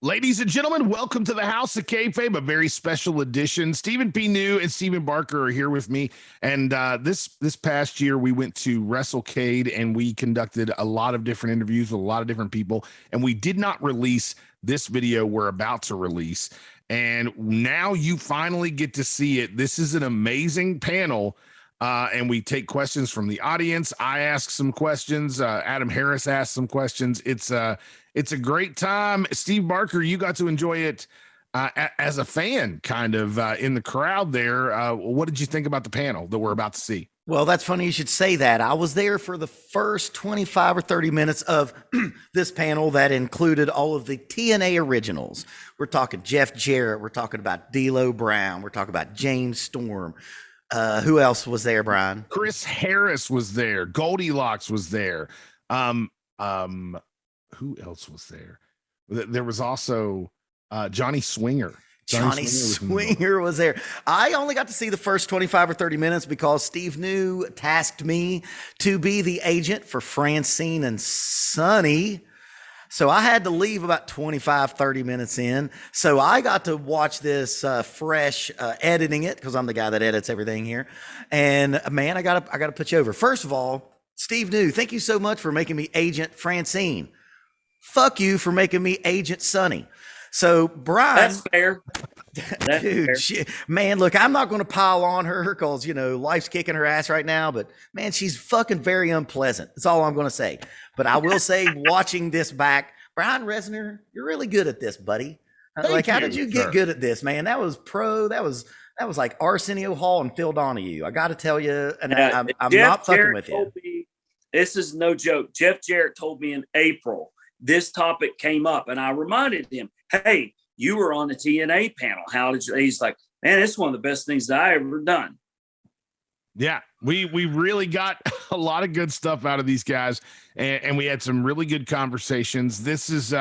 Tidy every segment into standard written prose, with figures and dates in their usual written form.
Ladies and gentlemen, welcome to the House of Kayfabe, a very special edition. Stephen P. New and Stephen Barker are here with me. And this past year, we went to Wrestlecade and we conducted a lot of different interviews with a lot of different people. And we did not release this video we're about to release. And now you finally get to see it. This is an amazing panel. And we take questions from the audience. I ask some questions. Adam Harris asked some questions. It's a great time. Steve Barker, you got to enjoy it as a fan, kind of in the crowd there. What did you think about the panel that we're about to see? Well, that's funny you should say that. I was there for the first 25 or 30 minutes of this panel that included all of the TNA originals. We're talking Jeff Jarrett. We're talking about D'Lo Brown. We're talking about James Storm. Who else was there, Brian? Chris Harris was there. Goldilocks was there. Who else was there? There was also Johnny Swinger. Johnny Swinger was there. I only got to see the first 25 or 30 minutes because Steve New tasked me to be the agent for Francine and Sonny. So I had to leave about 25, 30 minutes in. So I got to watch this fresh, editing it because I'm the guy that edits everything here. And man, I gotta put you over. First of all, Steve New, thank you so much for making me Agent Francine. Fuck you for making me Agent Sonny. So Brian, that's fair. That's dude, fair. Man, look, I'm not going to pile on her because, you know, life's kicking her ass right now, but man, she's fucking very unpleasant. That's all I'm going to say. But I will say, watching this back, Brian Resner, you're really good at this, buddy. How did you get good at this, man? That was pro. That was like Arsenio Hall and Phil Donahue. I got to tell you, and I'm not fucking with you. This is no joke. Jeff Jarrett told me in April this topic came up, and I reminded him, hey, you were on the TNA panel. How did you? He's like, man, it's one of the best things that I ever done. Yeah, we really got a lot of good stuff out of these guys, and we had some really good conversations. This is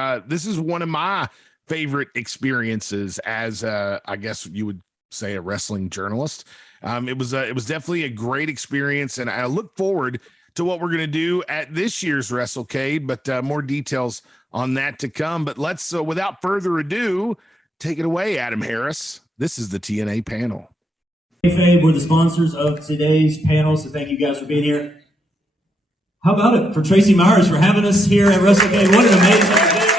one of my favorite experiences as I guess you would say a wrestling journalist. It was definitely a great experience, and I look forward to what we're going to do at this year's Wrestlecade, but more details on that to come. But let's, without further ado, take it away, Adam Harris. This is the TNA panel. Kayfabe, we're the sponsors of today's panel, so thank you guys for being here. How about it for Tracy Myers for having us here at Wrestlecade? What an amazing event.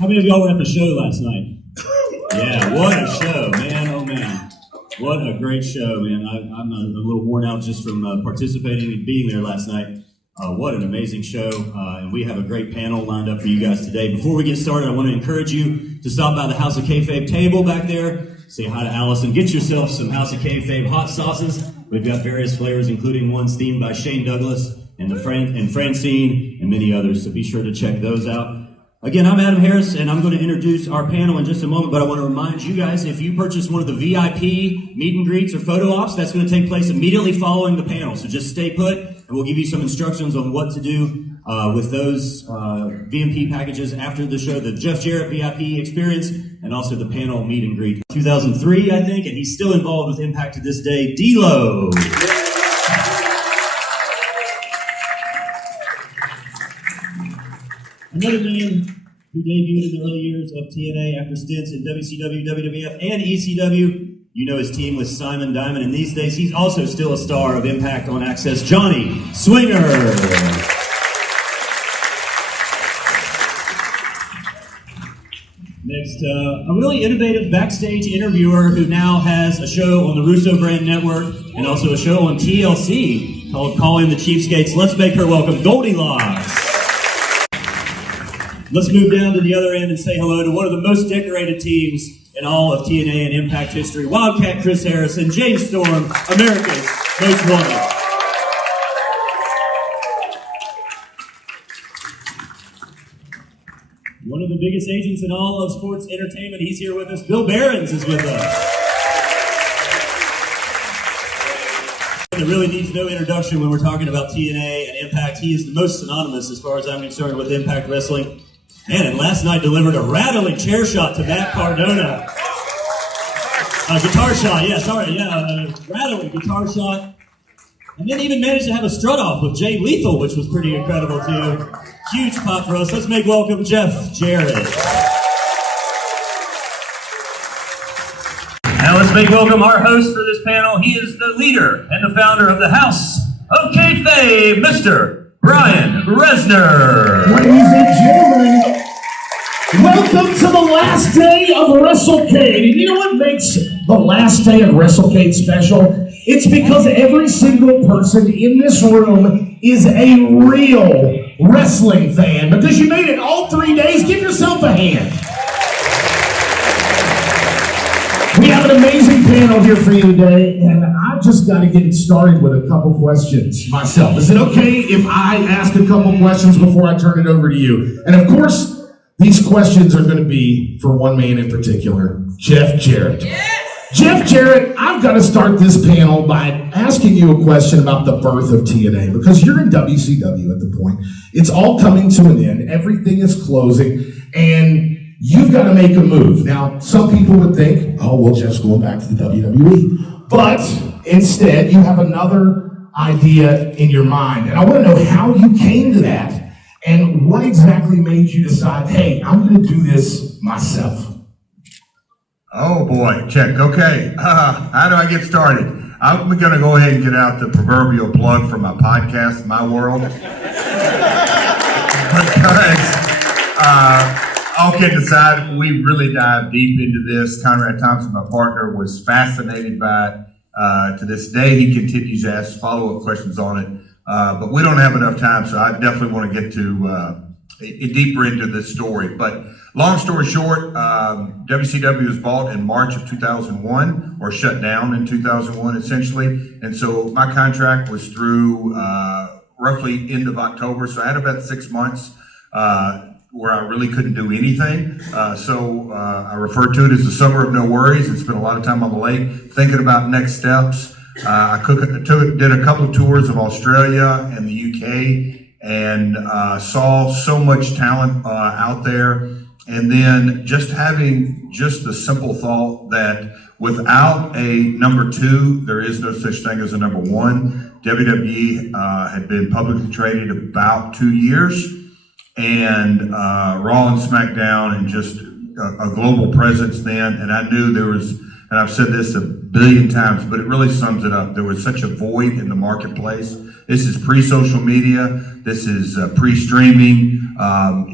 How many of y'all were at the show last night? Yeah, what a show, man, oh man. What a great show, man. I'm a little worn out just from participating and being there last night. What an amazing show, and we have a great panel lined up for you guys today. Before we get started, I want to encourage you to stop by the House of Kayfabe table back there. Say hi to Allison. Get yourself some House of Kayfabe hot sauces. We've got various flavors, including ones themed by Shane Douglas and Francine and many others, so be sure to check those out. Again, I'm Adam Harris, and I'm going to introduce our panel in just a moment, but I want to remind you guys, if you purchase one of the VIP meet and greets or photo ops, that's going to take place immediately following the panel. So just stay put, and we'll give you some instructions on what to do with those VMP packages after the show, the Jeff Jarrett VIP experience, and also the panel meet and greet. 2003, I think, and he's still involved with Impact to this day, D'Lo. Another man who debuted in the early years of TNA after stints in WCW, WWF, and ECW. You know his team with Simon Diamond, and these days he's also still a star of Impact on Access, Johnny Swinger. Next, a really innovative backstage interviewer who now has a show on the Russo brand network and also a show on TLC called Call In the Cheapskates. Let's make her welcome Goldilocks. Let's move down to the other end and say hello to one of the most decorated teams in all of TNA and Impact history, Wildcat Chris Harris and James Storm, America's Most Wanted. One of the biggest agents in all of sports entertainment, he's here with us. Bill Behrens is with us. It really needs no introduction when we're talking about TNA and Impact. He is the most synonymous, as far as I'm concerned, with Impact Wrestling. Man, and last night delivered a rattling chair shot to Matt Cardona. Guitar shot, yeah, sorry, yeah, rattling guitar shot. And then even managed to have a strut off with Jay Lethal, which was pretty incredible too. Huge pop for us. Let's make welcome Jeff Jarrett. Now let's make welcome our host for this panel. He is the leader and the founder of the House of Kayfabe, Mr. Brian Resner. Ladies and gentlemen, welcome to the last day of Wrestlecade. And you know what makes the last day of Wrestlecade special? It's because every single person in this room is a real wrestling fan. Because you made it all 3 days, give yourself a hand. We have an amazing panel here for you today, and I've just got to get it started with a couple questions myself. Is it okay if I ask a couple questions before I turn it over to you? And of course, these questions are going to be for one man in particular, Jeff Jarrett. Yes! Jeff Jarrett, I've got to start this panel by asking you a question about the birth of TNA, because you're in WCW at the point. It's all coming to an end. Everything is closing, and you've got to make a move. Now, some people would think, oh, well, Jeff's going back to the WWE. But instead, you have another idea in your mind. And I want to know how you came to that and what exactly made you decide, hey, I'm going to do this myself. Oh boy, check. Okay, how do I get started? I'm going to go ahead and get out the proverbial plug for my podcast, My World. Because, all kidding aside, we really dived deep into this. Conrad Thompson, my partner, was fascinated by it. To this day, he continues to ask follow-up questions on it. But we don't have enough time, so I definitely want to get to deeper into this story. But long story short, WCW was bought in March of 2001, or shut down in 2001, essentially. And so my contract was through roughly end of October. So I had about 6 months where I really couldn't do anything. So I refer to it as the summer of no worries, and spent a lot of time on the lake thinking about next steps. I did a couple of tours of Australia and the UK, and saw so much talent out there. And then just having just the simple thought that without a number two, there is no such thing as a number one. WWE had been publicly traded about 2 years, and Raw and SmackDown, and just a global presence then. And I knew there was, and I've said this a billion times, but it really sums it up. There was such a void in the marketplace. This is pre-social media. This is pre-streaming.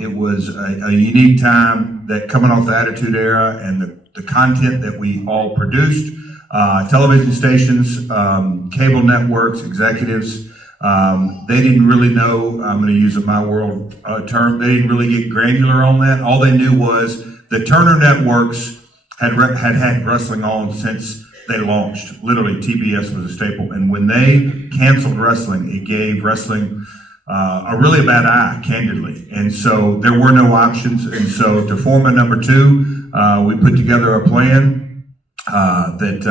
It was a unique time that coming off the Attitude Era and the content that we all produced, television stations, cable networks, executives, they didn't really know, I'm going to use a My World term, they didn't really get granular on that. All they knew was the Turner networks had wrestling on since they launched. Literally, TBS was a staple. And when they canceled wrestling, it gave wrestling a really bad eye, candidly. And so there were no options. And so to form a number two, we put together a plan that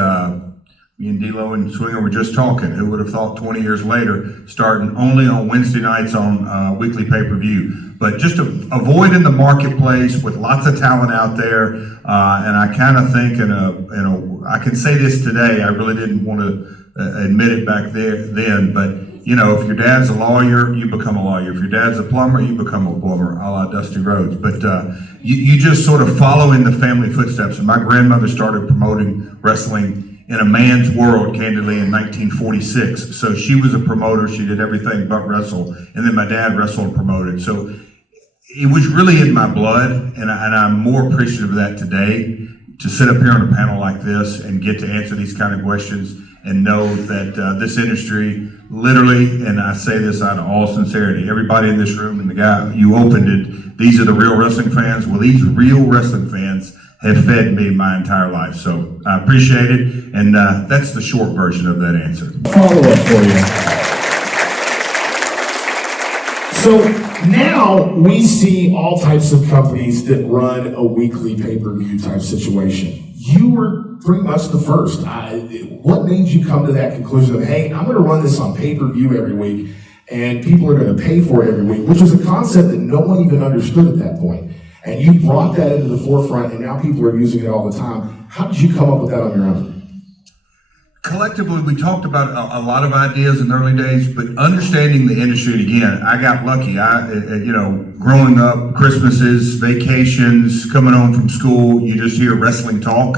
me and D-Lo and Swinger were just talking. Who would have thought 20 years later, starting only on Wednesday nights on weekly pay-per-view. But just a void in the marketplace with lots of talent out there. And I kind of think, I can say this today, I really didn't want to admit it back then, but you know, if your dad's a lawyer, you become a lawyer. If your dad's a plumber, you become a plumber, a la Dusty Rhodes. But you just sort of follow in the family footsteps. And my grandmother started promoting wrestling in a man's world, candidly, in 1946. So she was a promoter. She did everything but wrestle. And then my dad wrestled and promoted. So it was really in my blood, and I'm more appreciative of that today, to sit up here on a panel like this and get to answer these kind of questions and know that this industry, literally, and I say this out of all sincerity, everybody in this room and the guy, you opened it, these are the real wrestling fans. Well, these real wrestling fans have fed me my entire life. So I appreciate it, and that's the short version of that answer. Follow up for you. So now we see all types of companies that run a weekly pay-per-view type situation. You were pretty much the first. What made you come to that conclusion of, hey, I'm going to run this on pay-per-view every week, and people are going to pay for it every week, which was a concept that no one even understood at that point. And you brought that into the forefront, and now people are using it all the time. How did you come up with that on your own? collectively, we talked about a lot of ideas in the early days, but understanding the industry, and again, I got lucky. Growing up, Christmases, vacations, coming home from school, you just hear wrestling talk.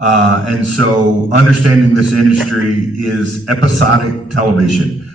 And so understanding this industry is episodic television.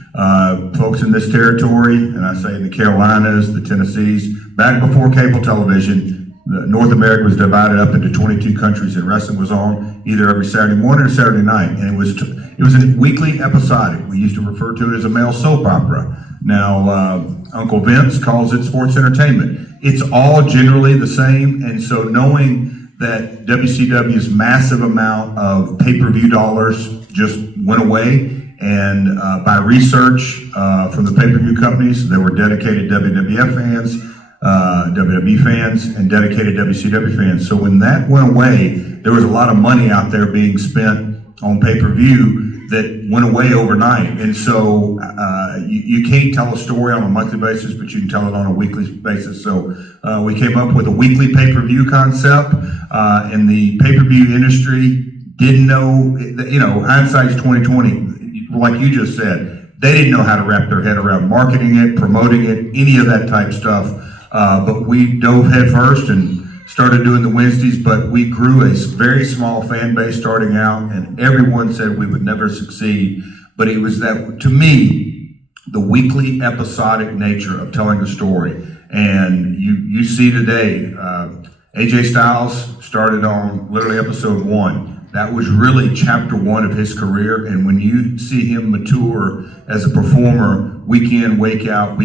Folks in this territory, and I say in the Carolinas, the Tennessees, back before cable television, North America was divided up into 22 countries, and wrestling was on either every Saturday morning or Saturday night, and it was a weekly episodic. We used to refer to it as a male soap opera. Now, Uncle Vince calls it sports entertainment. It's all generally the same, and so knowing that WCW's massive amount of pay-per-view dollars just went away, and by research from the pay-per-view companies, there were dedicated WWF fans, WWE fans, and dedicated WCW fans. So when that went away, there was a lot of money out there being spent on pay-per-view that went away overnight. And so you can't tell a story on a monthly basis, but you can tell it on a weekly basis. So we came up with a weekly pay-per-view concept, and the pay-per-view industry didn't know, hindsight's 2020, like you just said. They didn't know how to wrap their head around marketing it, promoting it, any of that type stuff. But we dove headfirst and started doing the Wednesdays, but we grew a very small fan base starting out, and everyone said we would never succeed. But it was that, to me, the weekly episodic nature of telling a story. And you see today, AJ Styles started on literally episode 1. That was really chapter 1 of his career. And when you see him mature as a performer, week in, week out,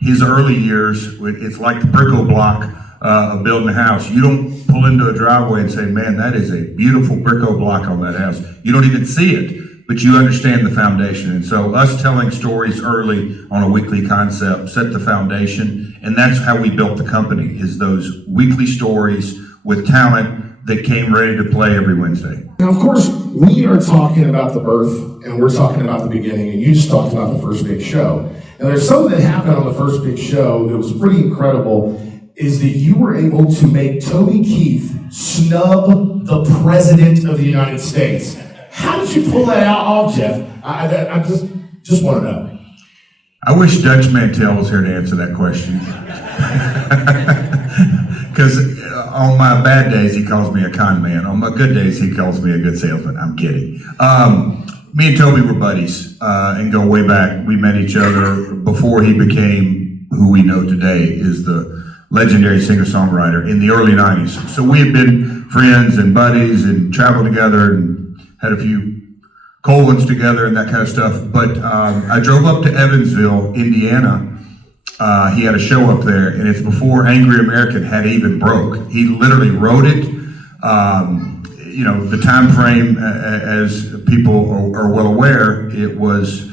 his early years, it's like the Brico block of building a house. You don't pull into a driveway and say, man, that is a beautiful Brico block on that house. You don't even see it, but you understand the foundation. And so us telling stories early on a weekly concept set the foundation, and that's how we built the company, is those weekly stories with talent that came ready to play every Wednesday. Now, of course, we are talking about the birth, and we're talking about the beginning, and you just talked about the first big show. And there's something that happened on the first big show that was pretty incredible, is that you were able to make Toby Keith snub the President of the United States. How did you pull that off, Jeff? I just want to know. I wish Dutch Mantell was here to answer that question. Because on my bad days, he calls me a con man. On my good days, he calls me a good salesman. I'm kidding. Me and Toby were buddies and go way back. We met each other before he became who we know today, is the legendary singer-songwriter, in the early 90s. So we had been friends and buddies and traveled together and had a few cold ones together and that kind of stuff. But I drove up to Evansville, Indiana. He had a show up there, and it's before Angry American had even broke. He literally wrote it. The time frame, as people are well aware, it was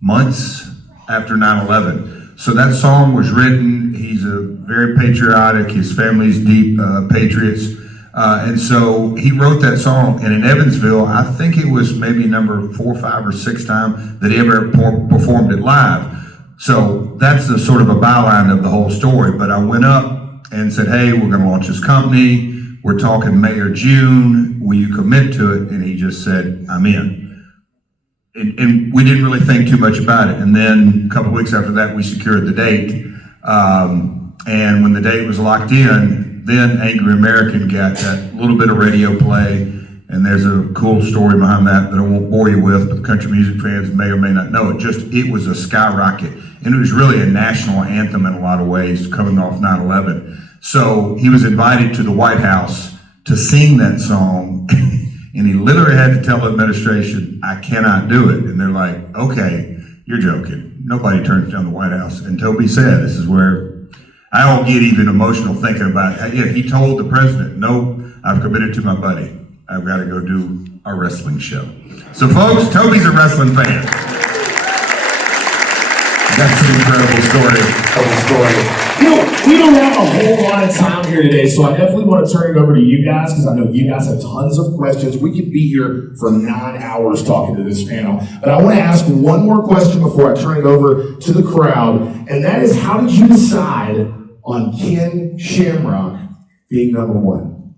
months after 9/11. So that song was written. He's a very patriotic. His family's deep patriots. And so he wrote that song. And in Evansville, I think it was maybe number 4, 5, or 6 time that he ever performed it live. So that's the sort of a byline of the whole story. But I went up and said, hey, we're going to launch this company. We're talking May or June. Will you commit to it? And he just said, I'm in. And we didn't really think too much about it. And then a couple of weeks after that, we secured the date. And when the date was locked in, then Angry American got that little bit of radio play. And there's a cool story behind that I won't bore you with, but the country music fans may or may not know it. It was a skyrocket. And it was really a national anthem in a lot of ways, coming off 9/11. So he was invited to the White House to sing that song. And he literally had to tell the administration, I cannot do it. And they're like, okay, you're joking. Nobody turns down the White House. And Toby said, this is where I don't get even emotional thinking about it. Yeah, he told the president, no, I've committed to my buddy. I've got to go do our wrestling show. So folks, Toby's a wrestling fan. That's an incredible story. We don't have a whole lot of time here today, so I definitely want to turn it over to you guys, because I know you guys have tons of questions. We could be here for 9 hours talking to this panel. But I want to ask one more question before I turn it over to the crowd, and that is, how did you decide on Ken Shamrock being number 1?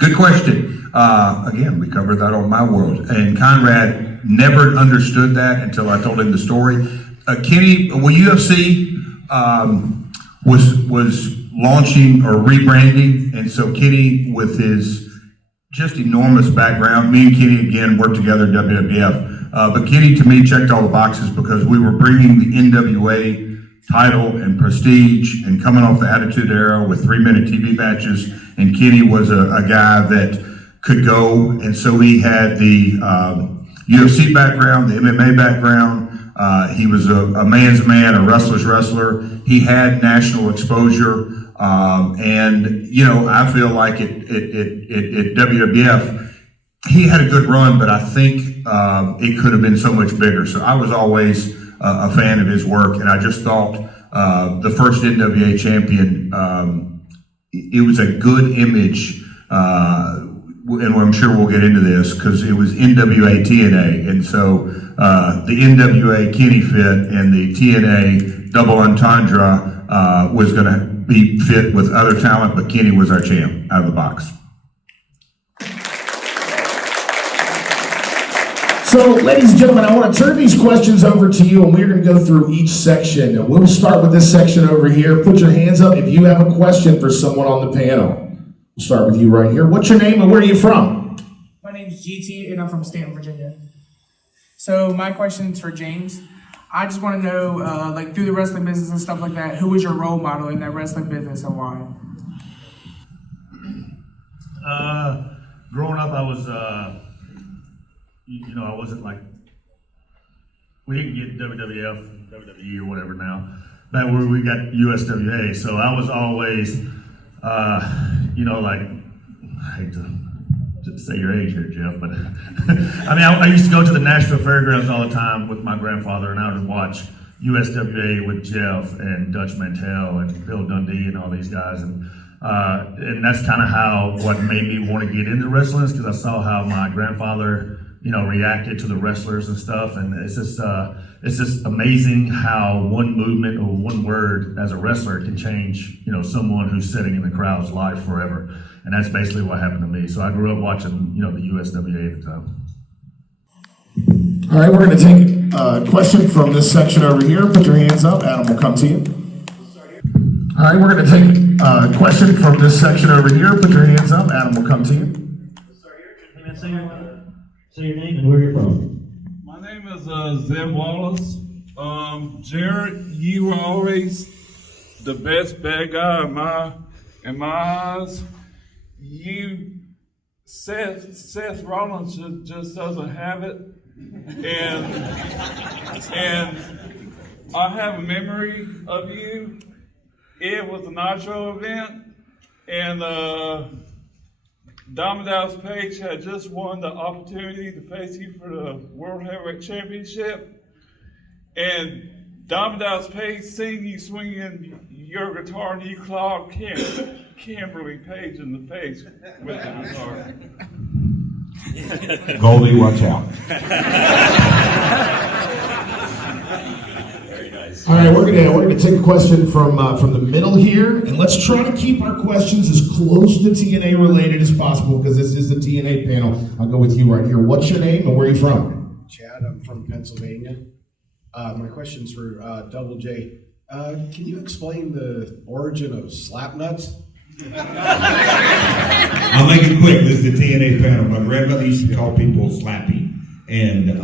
Good question. Again, we covered that on My World. And Conrad never understood that until I told him the story. Kenny, well, UFC was launching or rebranding, and so Kenny, with his just enormous background, me and Kenny again worked together at WWF. But Kenny, to me, checked all the boxes because we were bringing the NWA title and prestige and coming off the Attitude Era with 3-minute TV matches. And Kenny was a guy that could go. And so he had the UFC background, the MMA background. He was a man's man, a wrestler's wrestler. He had national exposure. And, you know, I feel like at WWF, he had a good run, but I think it could have been so much bigger. So I was always a fan of his work, and I just thought the first NWA champion, it was a good image, and I'm sure we'll get into this, because it was NWA TNA, and so the NWA Kenny fit and the TNA double entendre was going to be fit with other talent, but Kenny was our champ out of the box. So, ladies and gentlemen, I want to turn these questions over to you, and we're going to go through each section. And we'll start with this section over here. Put your hands up if you have a question for someone on the panel. We'll start with you right here. What's your name and where are you from? My name's GT, and I'm from Stanton, Virginia. So my question's for James. I just want to know, like through the wrestling business and stuff like that, who was your role model in that wrestling business and why? Growing up, I was, I wasn't like, we didn't get WWF, WWE or whatever now, back where we got USWA. So I was always, like, I hate to say your age here, Jeff, but I mean, I used to go to the Nashville Fairgrounds all the time with my grandfather, and I would watch USWA with Jeff and Dutch Mantell and Bill Dundee and all these guys, and that's kind of what made me want to get into wrestling, is because I saw how my grandfather, reacted to the wrestlers and stuff, and it's just amazing how one movement or one word as a wrestler can change, someone who's sitting in the crowd's life forever. And that's basically what happened to me. So I grew up watching, the USWA at the time. All right, we're going to take a question from this section over here. Put your hands up. Adam will come to you. All right, we're going to take a question from this section over here. Put your hands up. Adam will come to you. Say your name and where you're from. My name is Zeb Wallace. Jarrett, you were always the best bad guy in my eyes. Seth Rollins just doesn't have it, and I have a memory of you. It was a Nitro event, and Dallas Page had just won the opportunity to face you for the World Heavyweight Championship, and Dallas Page seen you swinging your guitar and you clawed Kimberly Page in the face with the guitar. Goldie, watch out. Very nice. All right, we're gonna take a question from the middle here, and let's try to keep our questions as close to TNA related as possible, because this is the TNA panel. I'll go with you right here. What's your name and where are you from? Chad, I'm from Pennsylvania. My question's for Double J. Can you explain the origin of slap nuts? I'll make it quick. This is the TNA panel. My grandmother used to call people slappy, and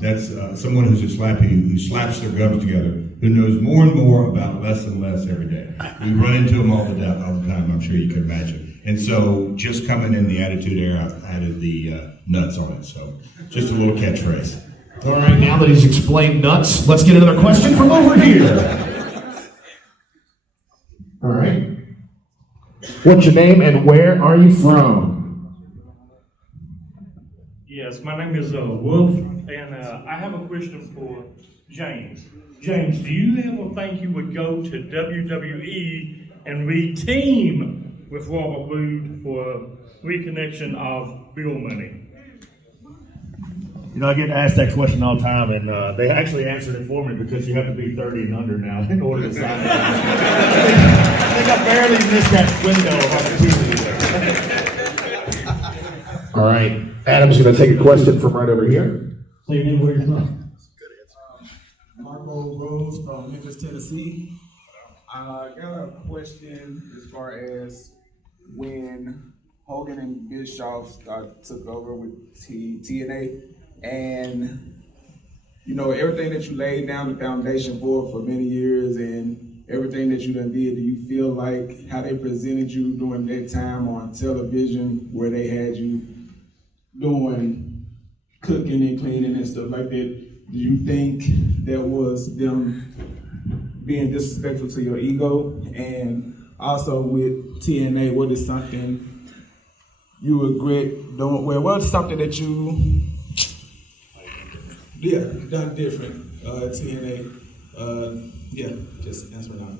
that's someone who's a slappy who slaps their gums together, who knows more and more about less and less every day. We run into them all the time, I'm sure you can imagine. And so just coming in the Attitude Era added the nuts on it, so just a little catchphrase. All right, now that he's explained nuts, let's get another question from over here. All right. What's your name and where are you from? Yes, my name is Wolf, and I have a question for James. James, do you ever think you would go to WWE and re-team with Robert Roode for reconnection of Bill Money? I get asked that question all the time, and they actually answered it for me, because you have to be 30 and under now in order to sign it. I think I barely missed that window of opportunity there. All right. Adam's going to take a question from right over here. Say your name, where you're from. Marco Rose from Memphis, Tennessee. I got a question as far as when Hogan and Bischoff took over with TNA, and you know everything that you laid down the foundation for many years, and everything that you done did. Do you feel like how they presented you during that time on television, where they had you doing cooking and cleaning and stuff like that? Do you think that was them being disrespectful to your ego? And also with TNA, what is something you regret doing? Well, what is something that you done different TNA? Just answer it now.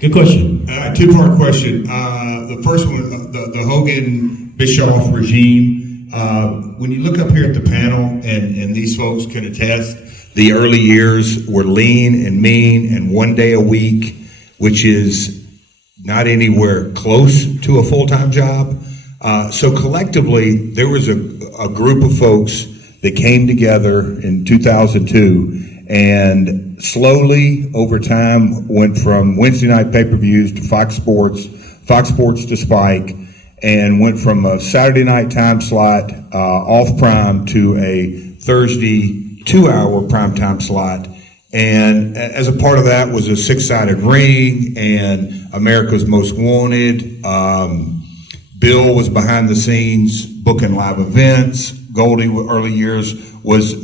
Good question. Two-part question. The first one, the Hogan Bischoff regime. When you look up here at the panel, and these folks can attest, the early years were lean and mean and 1 day a week, which is not anywhere close to a full-time job. So collectively, there was a group of folks that came together in 2002 and slowly over time went from Wednesday night pay-per-views to Fox Sports to Spike, and went from a Saturday night time slot off prime to a Thursday 2-hour primetime slot. And as a part of that was a 6-sided ring and America's Most Wanted. Bill was behind the scenes booking live events. Goldie, early years, was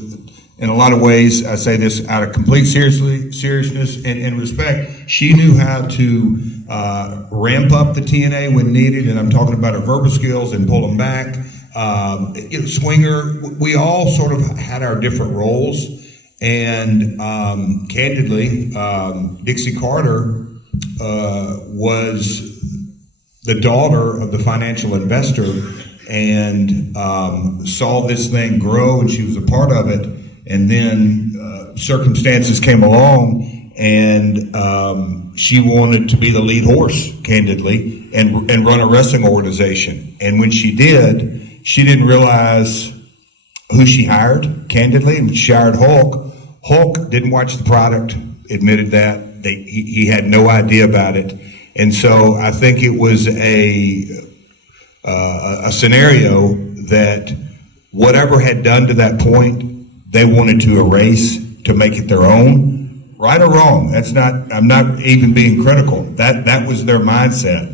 in a lot of ways, I say this out of complete seriousness and respect, she knew how to ramp up the TNA when needed, and I'm talking about her verbal skills, and pull them back. Swinger, we all sort of had our different roles, and candidly, Dixie Carter was the daughter of the financial investor, and saw this thing grow, and she was a part of it. And then circumstances came along, and she wanted to be the lead horse, candidly, and run a wrestling organization. And when she did, she didn't realize who she hired, candidly, and she hired Hulk. Hulk didn't watch the product, admitted that. He had no idea about it. And so I think it was a scenario that whatever had done to that point, they wanted to erase to make it their own, right or wrong. I'm not even being critical. That was their mindset.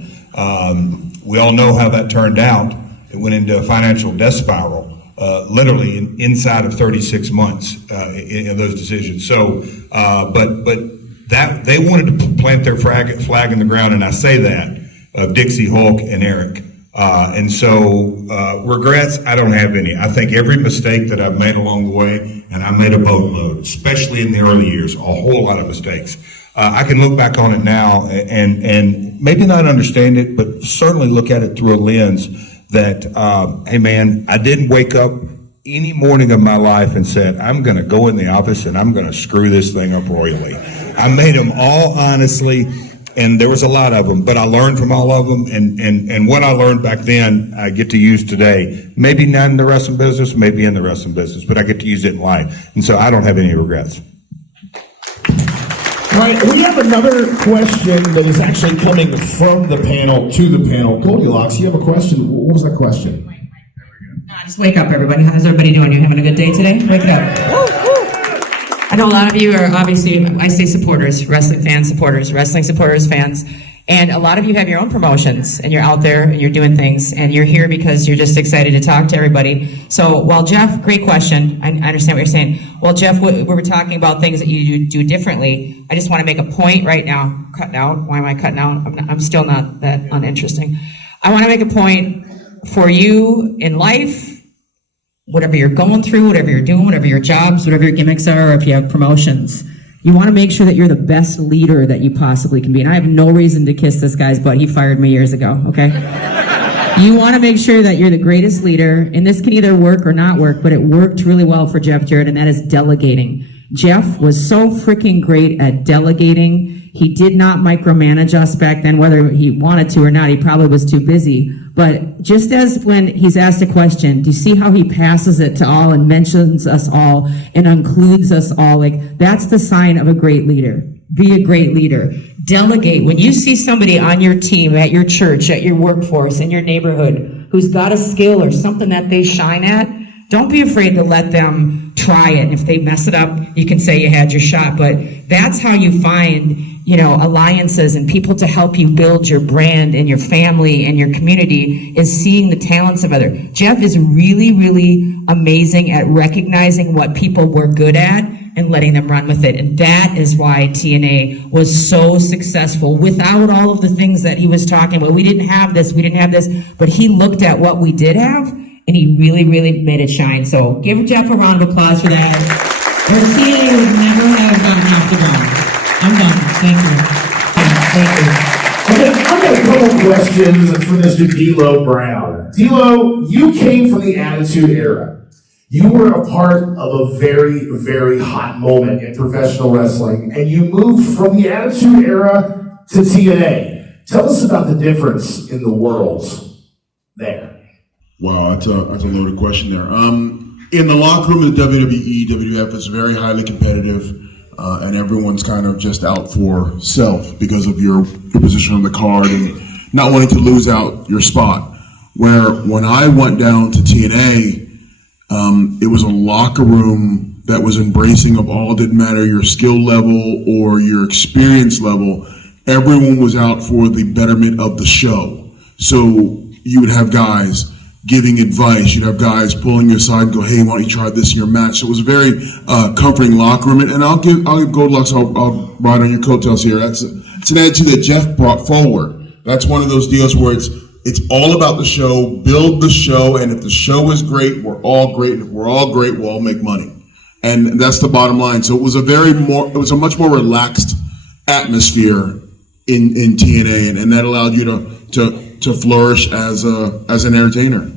We all know how that turned out. It went into a financial death spiral, literally inside of 36 months in those decisions. So, but that they wanted to plant their flag in the ground, and I say that of Dixie, Hulk, and Eric. And so regrets, I don't have any. I think every mistake that I've made along the way, and I made a boatload, especially in the early years, a whole lot of mistakes. I can look back on it now and maybe not understand it, but certainly look at it through a lens that, hey man, I didn't wake up any morning of my life and said, I'm going to go in the office and I'm going to screw this thing up royally. I made them all honestly. And there was a lot of them, but I learned from all of them, and what I learned back then, I get to use today. Maybe not in the wrestling business, maybe in the wrestling business, but I get to use it in life. And so I don't have any regrets. All right, we have another question that is actually coming from the panel to the panel. Goldilocks, you have a question. What was that question? Just wake up, everybody. How's everybody doing? You having a good day today? Wake it up. I know a lot of you are obviously, I say supporters, wrestling fans, supporters, wrestling supporters, fans, and a lot of you have your own promotions, and you're out there, and you're doing things, and you're here because you're just excited to talk to everybody. So while Jeff, great question, I understand what you're saying. Well, Jeff, we were talking about things that you do differently. I just want to make a point right now. Cutting out? Why am I cutting out? I'm still not that uninteresting. I want to make a point for you in life, whatever you're going through, whatever you're doing, whatever your jobs, whatever your gimmicks are, or if you have promotions, you want to make sure that you're the best leader that you possibly can be. And I have no reason to kiss this guy's butt. He fired me years ago, okay? You want to make sure that you're the greatest leader, and this can either work or not work, but it worked really well for Jeff Jarrett, and that is delegating. Jeff was so freaking great at delegating. He did not micromanage us back then, whether he wanted to or not. He probably was too busy. But just as when he's asked a question, do you see how he passes it to all and mentions us all and includes us all? Like, that's the sign of a great leader. Be a great leader. Delegate. When you see somebody on your team, at your church, at your workforce, in your neighborhood, who's got a skill or something that they shine at, don't be afraid to let them try it. And if they mess it up, you can say you had your shot. But that's how you find, alliances and people to help you build your brand and your family and your community, is seeing the talents of others. Jeff is really, really amazing at recognizing what people were good at and letting them run with it. And that is why TNA was so successful without all of the things that he was talking about. We didn't have this, but he looked at what we did have and he really, really made it shine. So give Jeff a round of applause for that. Or TNA would never have gotten off the ground. I'm done. Thank you. Okay, I've got a couple questions for Mr. D'Lo Brown. D'Lo, you came from the Attitude Era. You were a part of a very, very hot moment in professional wrestling, and you moved from the Attitude Era to TNA. Tell us about the difference in the worlds there. Wow, that's a loaded question there. In the locker room of the WWE, WWF is very highly competitive, and everyone's kind of just out for self because of your position on the card and not wanting to lose out your spot. Where when I went down to TNA, it was a locker room that was embracing of all. It didn't matter your skill level or your experience level. Everyone was out for the betterment of the show. So you would have guys giving advice. You'd have guys pulling you aside and go, hey, why don't you try this in your match? So it was a very comforting locker room. And I'll give Goldilocks, I'll ride on your coattails here. It's an attitude that Jeff brought forward. That's one of those deals where it's all about the show, build the show, and if the show is great, we're all great. And if we're all great, we'll all make money. And that's the bottom line. So it was a much more relaxed atmosphere in TNA, and that allowed you to flourish as an entertainer.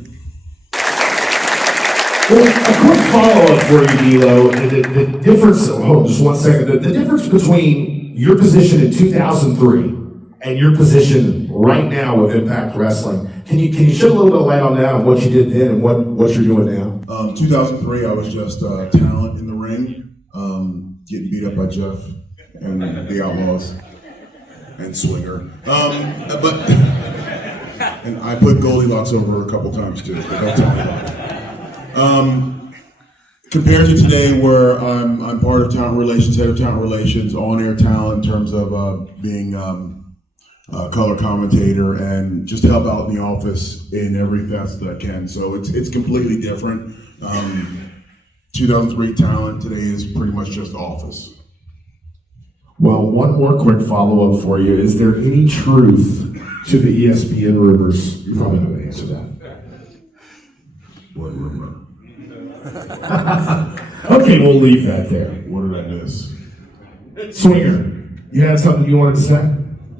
Well, a quick follow-up for you, D'Lo. The difference, just 1 second. The difference between your position in 2003 and your position right now with Impact Wrestling. Can you shed a little bit of light on that, on what you did then and what you're doing now? 2003, I was just talent in the ring, getting beat up by Jeff and the Outlaws and Swinger. And I put Goldilocks over a couple times too. But don't tell me about it. Compared to today, where I'm part of talent relations, head of talent relations, on-air talent in terms of being color commentator and just help out in the office in every facet that I can. So it's completely different. 2003 talent today is pretty much just office. Well, one more quick follow-up for you. Is there any truth to the ESPN rumors? You're probably not going to answer that. What rumor? Okay, we'll leave that there. What did I miss? Swinger, you had something you wanted to say?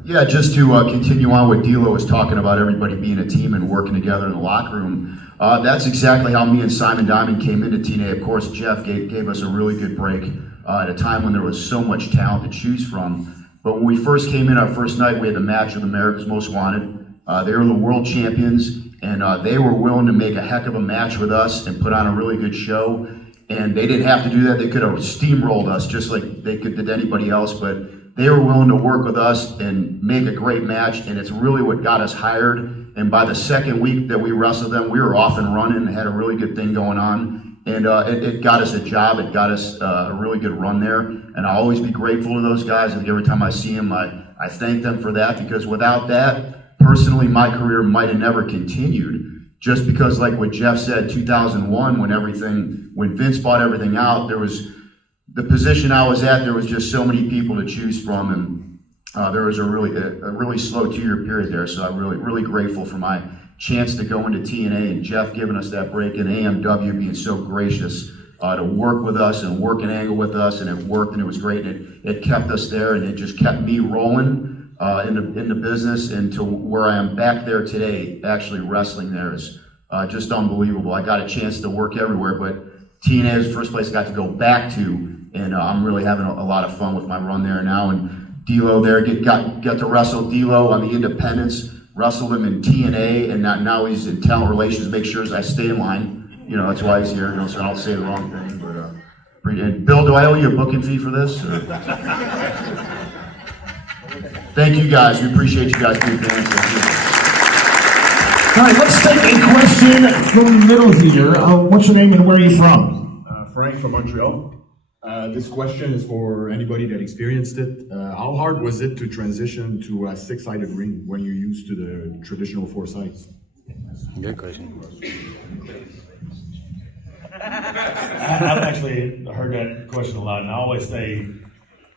Yeah, just to continue on what D'Lo was talking about, everybody being a team and working together in the locker room. That's exactly how me and Simon Diamond came into TNA. Of course, Jeff gave us a really good break at a time when there was so much talent to choose from. But when we first came in our first night, we had the match with America's Most Wanted. They were the world champions, and they were willing to make a heck of a match with us and put on a really good show. And they didn't have to do that. They could have steamrolled us just like they did anybody else, but they were willing to work with us and make a great match, and it's really what got us hired. And by the second week that we wrestled them, we were off and running and had a really good thing going on. And it got us a job. It got us a really good run there. And I'll always be grateful to those guys. And every time I see them, I thank them for that, because without that, personally, my career might have never continued. Just because, like what Jeff said, 2001, when Vince bought everything out, there was the position I was at. There was just so many people to choose from, and there was a really slow 2-year period there. So I'm really grateful for my chance to go into TNA, and Jeff giving us that break, and AMW being so gracious to work with us and work an angle with us, and it worked, and it was great. And it kept us there, and it just kept me rolling in the business, and to where I am back there today, actually wrestling there is just unbelievable. I got a chance to work everywhere, but TNA was the first place I got to go back to and I'm really having a lot of fun with my run there now. And D'Lo there got to wrestle D'Lo on the independents, wrestled him in TNA, and now he's in talent relations. Make sure I stay in line. You know, that's why he's here. You know, so I don't say the wrong thing. But and Bill, do I owe you a booking fee for this? Or? Thank you guys. We appreciate you guys being fans. All right, let's take a question from the middle here. What's your name and where are you from? Frank from Montreal. This question is for anybody that experienced it. How hard was it to transition to a six-sided ring when you're used to the traditional four sides? Good question. I've actually heard that question a lot, and I always say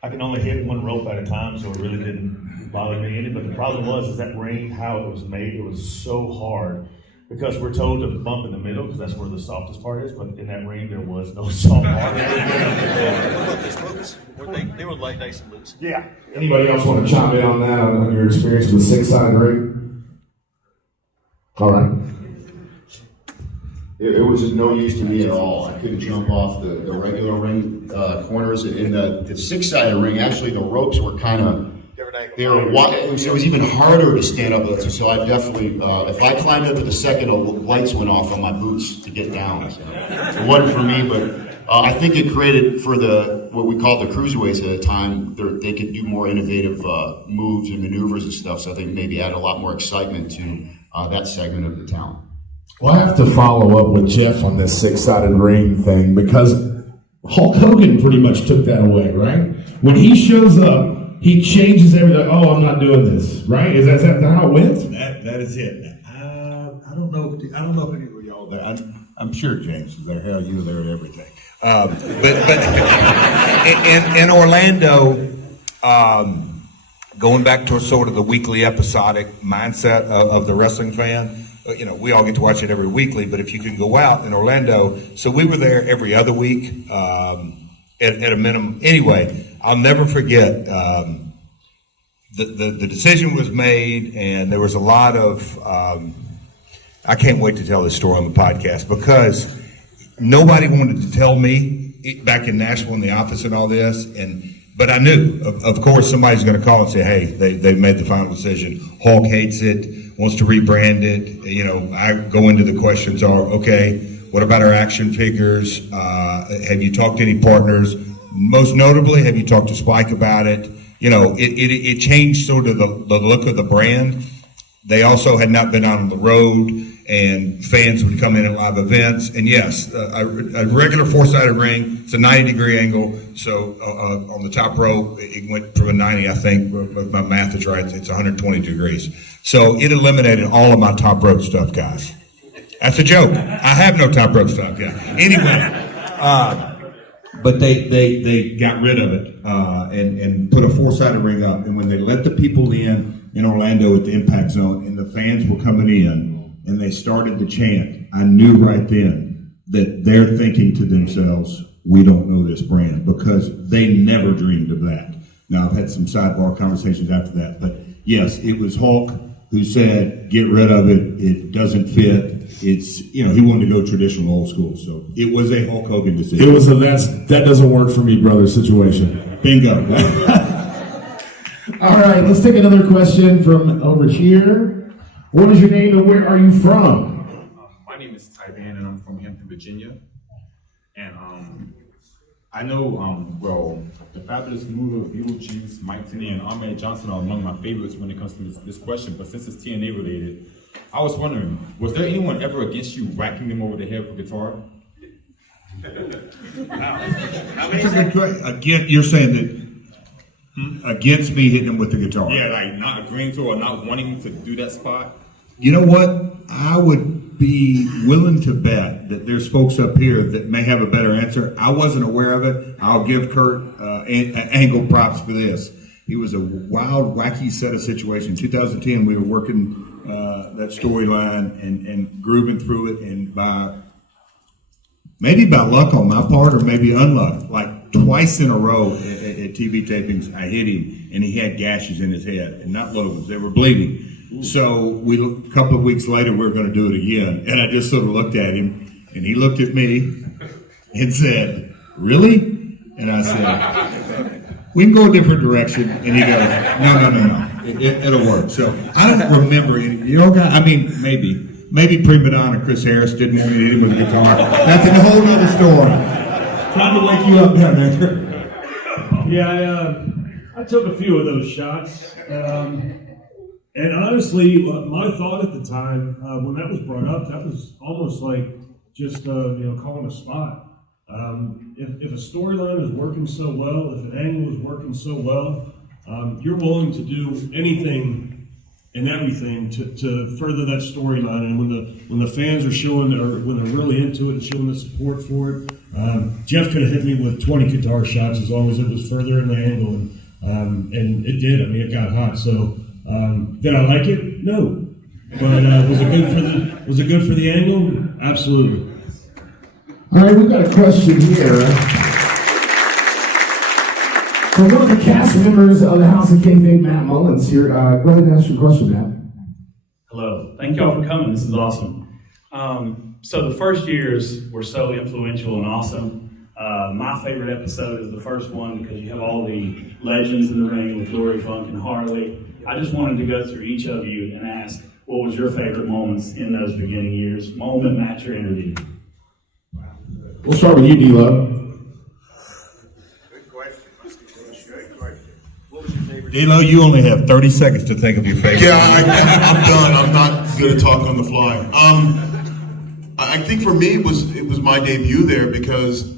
I can only hit one rope at a time, so it really didn't bother me any. But the problem is that ring, how it was made, it was so hard because we're told to bump in the middle because that's where the softest part is. But in that ring, there was no soft part. They were light, nice and loose. Yeah. Anybody else want to chime in on that, on your experience with six-sided ring? All right. It was just no use to me at all. I couldn't jump off the regular ring corners. In the six-sided ring, actually, the ropes were kind of, they were wide, so it was even harder to stand up. So I definitely, if I climbed up to the second, the lights went off on my boots to get down. So it wasn't for me, but I think it created for what we called the cruiserweights at the time, they could do more innovative moves and maneuvers and stuff. So I think maybe add a lot more excitement to that segment of the talent. Well, I have to follow up with Jeff on this six-sided ring thing because Hulk Hogan pretty much took that away, right? When he shows up, he changes everything. Oh, I'm not doing this, right? Is that how it went? That is it. I don't know if any of y'all there. I'm sure James is there. Hell, you were there at everything. But in Orlando, going back to sort of the weekly episodic mindset of the wrestling fan. You know, we all get to watch it every weekly, but if you can go out in Orlando, so we were there every other week at a minimum. Anyway, I'll never forget the decision was made, and there was a lot of. I can't wait to tell this story on the podcast because nobody wanted to tell me back in Nashville in the office and all this, but I knew, of course, somebody's going to call and say, "Hey, they made the final decision. Hulk hates it." Wants to rebrand it. You know, I go into the questions are, okay, what about our action figures? Have you talked to any partners? Most notably, have you talked to Spike about it? You know, it changed sort of the look of the brand. They also had not been out on the road, and fans would come in at live events. And yes, a regular four-sided ring, it's a 90-degree angle. So on the top rope, it went from a 90, I think, if my math is right, it's 120 degrees. So it eliminated all of my top rope stuff, guys. That's a joke. I have no top rope stuff, yeah. Anyway, but they got rid of it and put a four-sided ring up. And when they let the people in Orlando at the Impact Zone, and the fans were coming in, and they started to chant, I knew right then that they're thinking to themselves, we don't know this brand, because they never dreamed of that. Now, I've had some sidebar conversations after that, but yes, it was Hulk who said, get rid of it, it doesn't fit. It's, you know, he wanted to go traditional old school, so it was a Hulk Hogan decision. It was that doesn't work for me, brother situation. Bingo. All right, let's take another question from over here. What is your name and where are you from? My name is Tyvan and I'm from Hampton, Virginia. And I know, well, the Fabulous Moolah, Beetlejuice, Mike Tenay, and Ahmed Johnson are among my favorites when it comes to this question, but since it's TNA related, I was wondering, was there anyone ever against you whacking them over the head with a guitar? Again, you're saying that against me hitting him with the guitar? Yeah, like not agreeing to or not wanting to do that spot? You know what? I would be willing to bet that there's folks up here that may have a better answer. I wasn't aware of it. I'll give Kurt Angle props for this. It was a wild, wacky set of situations. In 2010, we were working that storyline and grooving through it, and maybe by luck on my part or maybe unluck, like twice in a row at TV tapings, I hit him and he had gashes in his head, and not little ones, they were bleeding. So a couple of weeks later, we were going to do it again, and I just sort of looked at him, and he looked at me and said, "Really?" And I said, we can go a different direction. And he goes, no. It'll work. So I don't remember any, maybe prima donna Chris Harris didn't want me to hit him with a guitar. That's a whole other story. Trying to wake you up down there. Yeah, I took a few of those shots. And honestly, my thought at the time, when that was brought up, that was almost like just, calling a spot. If a storyline is working so well, if an angle is working so well, you're willing to do anything and everything to further that storyline. And when the fans are showing, or when they're really into it and showing the support for it, Jeff could have hit me with 20 guitar shots as long as it was further in the angle, and it did. I mean, it got hot. So did I like it? No. But was it good for the angle? Absolutely. All right, we've got a question here from one of the cast members of the House of Kayfabe, Matt Mullins here. Go ahead and ask your question, Matt. Hello. Thank y'all for coming. This is awesome. So the first years were so influential and awesome. My favorite episode is the first one because you have all the legends in the ring with Dory Funk and Harley. I just wanted to go through each of you and ask, what was your favorite moments in those beginning years? Moment, match, or interview? We'll start with you, D-Lo. D-Lo, you only have 30 seconds to think of your favorite. Yeah, I'm done. I'm not good at talking on the fly. I think for me it was my debut there because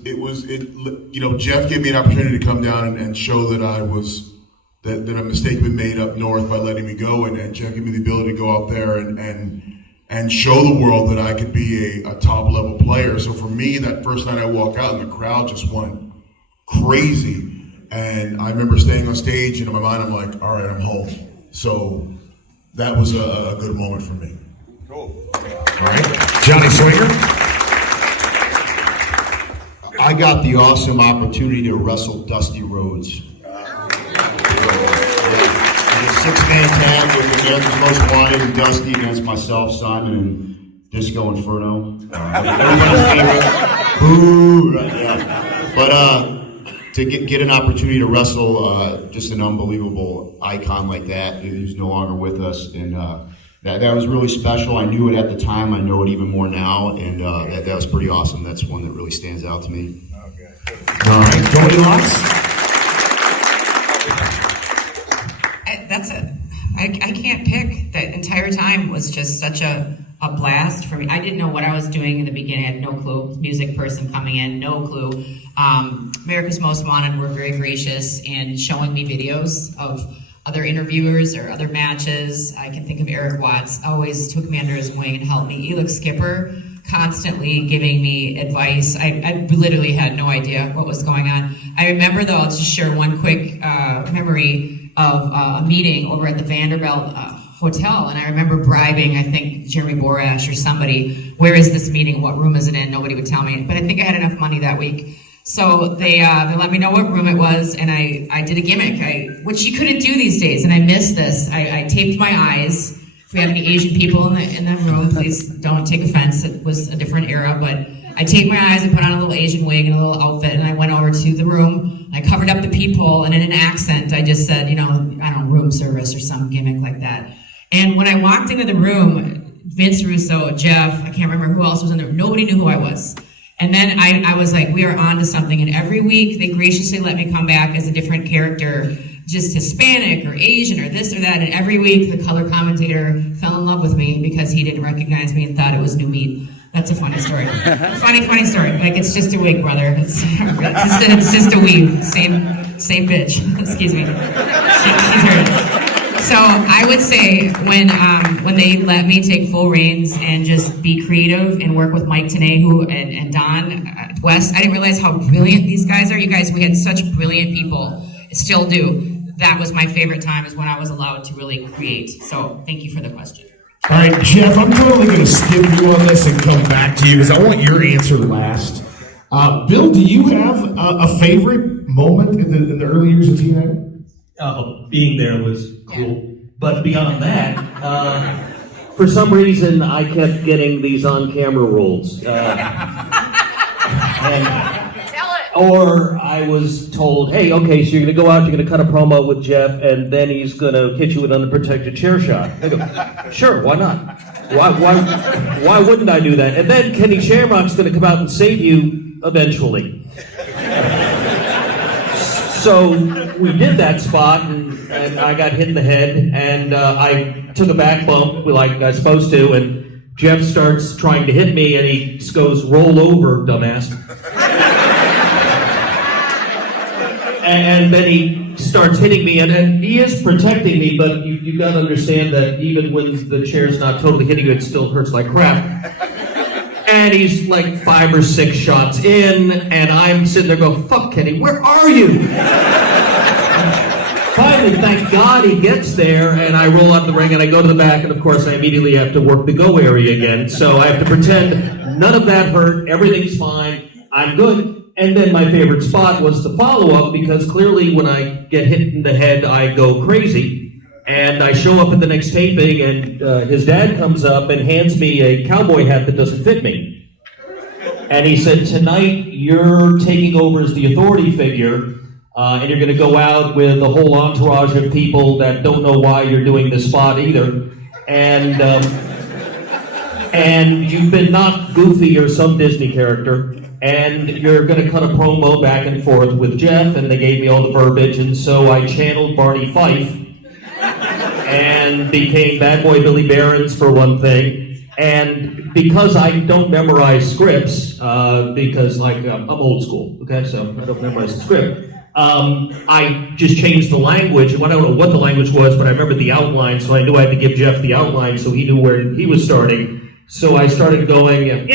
Jeff gave me an opportunity to come down and show that that a mistake had been made up north by letting me go, and Jeff gave me the ability to go out there and show the world that I could be a top level player. So for me, that first night I walk out and the crowd just went crazy. And I remember staying on stage and in my mind I'm like, all right, I'm home. So that was a good moment for me. Cool. All right. Johnny Swinger. I got the awesome opportunity to wrestle Dusty Rhodes. Six-man tag with America's Most Wanted and Dusty against myself, Simon, and Disco Inferno. Everybody's favorite. Boo! Right, yeah. But to get an opportunity to wrestle just an unbelievable icon like that, who's no longer with us, and that was really special. I knew it at the time. I know it even more now, and that was pretty awesome. That's one that really stands out to me. Okay. All right, Goldilocks. That's it. I can't pick. The entire time was just such a blast for me. I didn't know what I was doing in the beginning. I had no clue. Music person coming in, no clue. America's Most Wanted were very gracious in showing me videos of other interviewers or other matches. I can think of Eric Watts always took me under his wing and helped me. Elix Skipper constantly giving me advice. I literally had no idea what was going on. I remember, though, I'll just share one quick memory of a meeting over at the Vanderbilt Hotel, and I remember bribing, I think, Jeremy Borash or somebody, where is this meeting, what room is it in? Nobody would tell me, but I think I had enough money that week. So they let me know what room it was, and I did a gimmick, which you couldn't do these days, and I missed this. I taped my eyes. If we have any Asian people in the room, please don't take offense. It was a different era, but I taped my eyes, I put on a little Asian wig and a little outfit, and I went over to the room, and I covered up the peephole, and in an accent, I just said, I don't know, room service or some gimmick like that. And when I walked into the room, Vince Russo, Jeff, I can't remember who else was in there, nobody knew who I was. And then I was like, we are on to something, and every week, they graciously let me come back as a different character, just Hispanic or Asian or this or that, and every week, the color commentator fell in love with me because he didn't recognize me and thought it was new meat. That's a funny story. Funny story. Like, it's just a wig, brother. It's just a weave. Same bitch. Excuse me. She's heard. So I would say when they let me take full reins and just be creative and work with Mike Tna and Don West, I didn't realize how brilliant these guys are. You guys, we had such brilliant people. Still do. That was my favorite time, is when I was allowed to really create. So thank you for the question. All right, Jeff, I'm totally going to skip you on this and come back to you because I want your answer last. Bill, do you have a favorite moment in the early years of TNA? Being there was cool. But beyond that, for some reason, I kept getting these on-camera roles. Or I was told, hey, okay, so you're going to go out, you're going to cut a promo with Jeff, and then he's going to hit you with an unprotected chair shot. I go, sure, why not? Why wouldn't I do that? And then Kenny Shamrock's going to come out and save you eventually. So we did that spot, and I got hit in the head, and I took a back bump like I was supposed to, and Jeff starts trying to hit me, and he goes, roll over, dumbass. And then he starts hitting me, and he is protecting me, but you got to understand that even when the chair's not totally hitting you, it still hurts like crap. And he's like 5 or 6 shots in, and I'm sitting there going, fuck, Kenny, where are you? Finally, thank God he gets there, and I roll out of the ring, and I go to the back, and of course I immediately have to work the go area again. So I have to pretend none of that hurt, everything's fine, I'm good. And then my favorite spot was the follow-up, because clearly when I get hit in the head, I go crazy. And I show up at the next taping, and his dad comes up and hands me a cowboy hat that doesn't fit me. And he said, tonight you're taking over as the authority figure, and you're going to go out with a whole entourage of people that don't know why you're doing this spot either. And you've been not Goofy or some Disney character. And you're going to cut a promo back and forth with Jeff, and they gave me all the verbiage, and so I channeled Barney Fife and became Bad Boy Billy Barons for one thing. And because I don't memorize scripts, because I'm old school, okay, so I don't memorize the script, I just changed the language. Well, I don't know what the language was, but I remember the outline, so I knew I had to give Jeff the outline so he knew where he was starting. So I started going,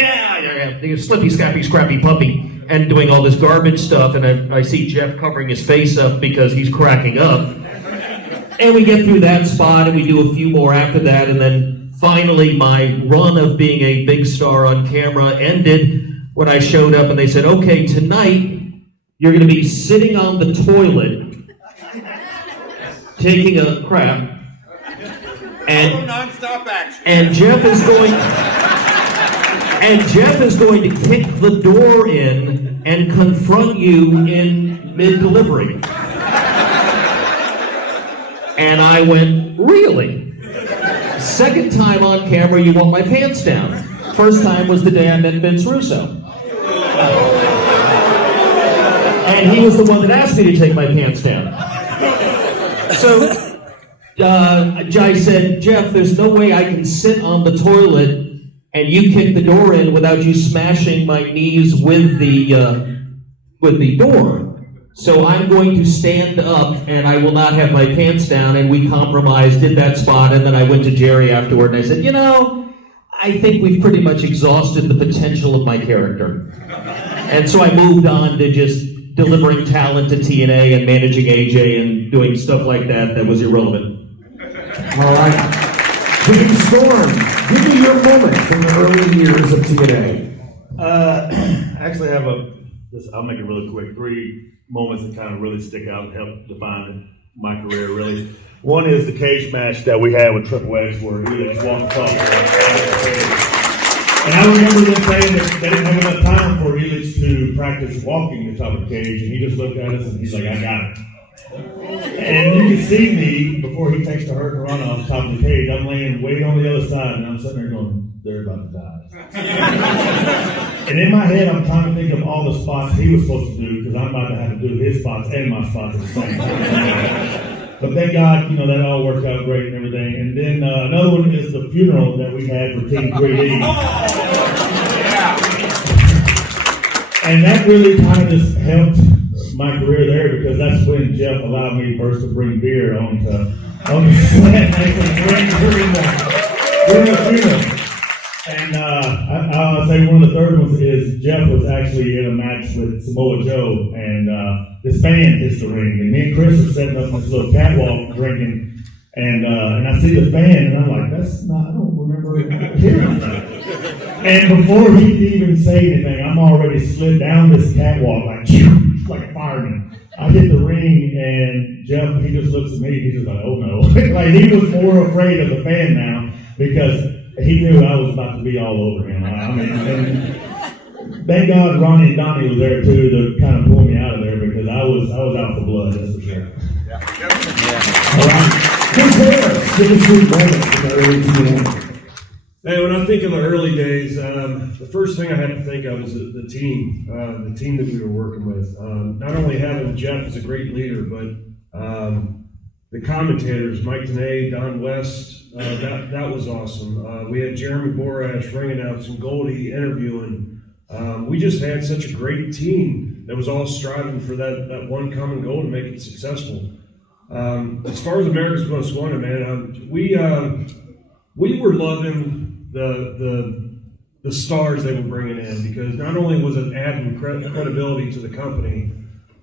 slippy, scrappy, scrappy puppy, and doing all this garbage stuff, and I see Jeff covering his face up because he's cracking up. And we get through that spot, and we do a few more after that, and then finally my run of being a big star on camera ended when I showed up, and they said, okay, tonight you're going to be sitting on the toilet, taking a crap, and Jeff is going to kick the door in and confront you in mid-delivery. And I went, really? Second time on camera, you want my pants down. First time was the day I met Vince Russo. And he was the one that asked me to take my pants down. So I said, Jeff, there's no way I can sit on the toilet and you kick the door in without you smashing my knees with the door. So I'm going to stand up and I will not have my pants down. And we compromised, did that spot, and then I went to Jerry afterward and I said, I think we've pretty much exhausted the potential of my character. And so I moved on to just delivering talent to TNA and managing AJ and doing stuff like that was irrelevant. All right. James Storm, give me your moment from the early years of TNA. I actually have I'll make it really quick, 3 moments that kind of really stick out and help define my career, really. One is the cage match that we had with Triple H where he just walked across the cage. And I remember them saying that they didn't have enough time for Helix to practice walking the top of the cage, and he just looked at us and he's like, I got it. And you can see me, before he takes the hurt and run off the top of the cage, I'm laying way on the other side, and I'm sitting there going, they're about to die. And in my head, I'm trying to think of all the spots he was supposed to do, because I'm about to have to do his spots and my spots at the same time. But thank God, that all worked out great and everything. And then another one is the funeral that we had for Team 3D. And that really kind of just helped my career there, because that's when Jeff allowed me first to bring beer on the set during the funeral. And I'll say one of the third ones is Jeff was actually in a match with Samoa Joe, and this fan hits the ring, and me and Chris are setting up this little catwalk drinking, and I see the fan, and I'm like, I don't remember hearing that. And before he could even say anything, I'm already slid down this catwalk like a fireman. I hit the ring, and Jeff, he just looks at me, he's just like, oh no. Like, he was more afraid of the fan now, because he knew I was about to be all over him. I mean, thank God Ronnie and Donnie was there too to kind of pull me out of there because I was out for blood, that's for sure. All right. Chris Harris, give us your moment in the early TNA. Hey, when I think of the early days, the first thing I had to think of is the team that we were working with. Not only having Jeff as a great leader, but the commentators, Mike Tna, Don West, that was awesome. We had Jeremy Borash, ring announcing, Goldie interviewing. We just had such a great team that was all striving for that one common goal to make it successful. As far as America's Most Wanted, man, we were loving the stars they were bringing in because not only was it adding credibility to the company,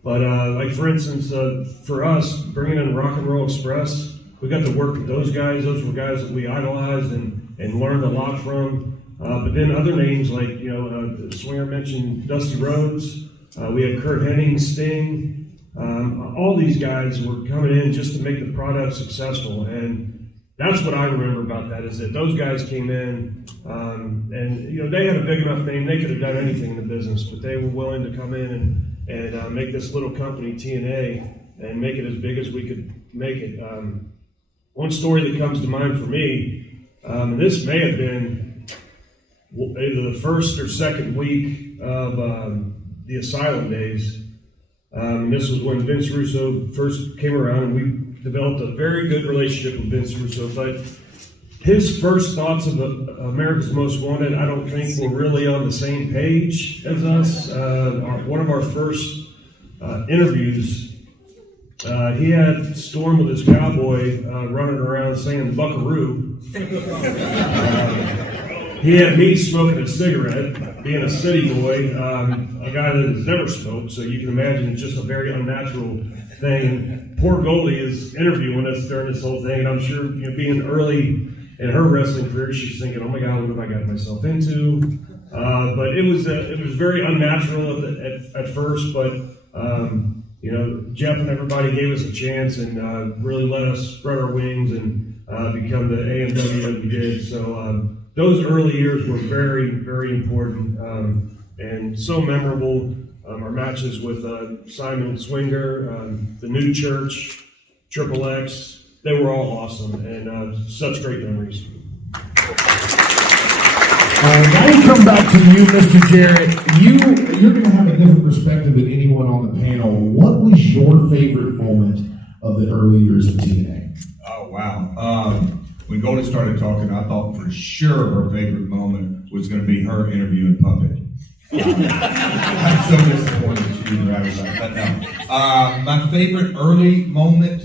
but like for instance, for us bringing in Rock and Roll Express, we got to work with those guys. Those were guys that we idolized and learned a lot from. But then other names like Swinger mentioned Dusty Rhodes. We had Kurt Hennig, Sting. All these guys were coming in just to make the product successful, and that's what I remember about that, is that those guys came in, and they had a big enough name, they could have done anything in the business, but they were willing to come in and make this little company, TNA, and make it as big as we could make it. One story that comes to mind for me, and this may have been either the first or second week of the Asylum days. This was when Vince Russo first came around, and we developed a very good relationship with Vince Russo, but his first thoughts of America's Most Wanted, I don't think were really on the same page as us. One of our first interviews, he had Storm with his cowboy running around singing Buckaroo. He had me smoking a cigarette, being a city boy, a guy that has never smoked, so you can imagine it's just a very unnatural thing. Poor Goldie is interviewing us during this whole thing, and I'm sure, being early in her wrestling career, she's thinking, "Oh my God, what have I got myself into?" But it was very unnatural at first, but Jeff and everybody gave us a chance and really let us spread our wings and become the AMW that we did. So those early years were very, very important and so memorable. Our matches with Simon Swinger, the New Church, Triple X, they were all awesome and such great memories. Now we come back to you, Mr. Jarrett. You're going to have a different perspective than anyone on the panel. What was your favorite moment of the early years of TNA? Oh, wow. When Goldie started talking, I thought for sure her favorite moment was going to be her interviewing Puppet. I'm so disappointed she didn't write about that. No. My favorite early moment,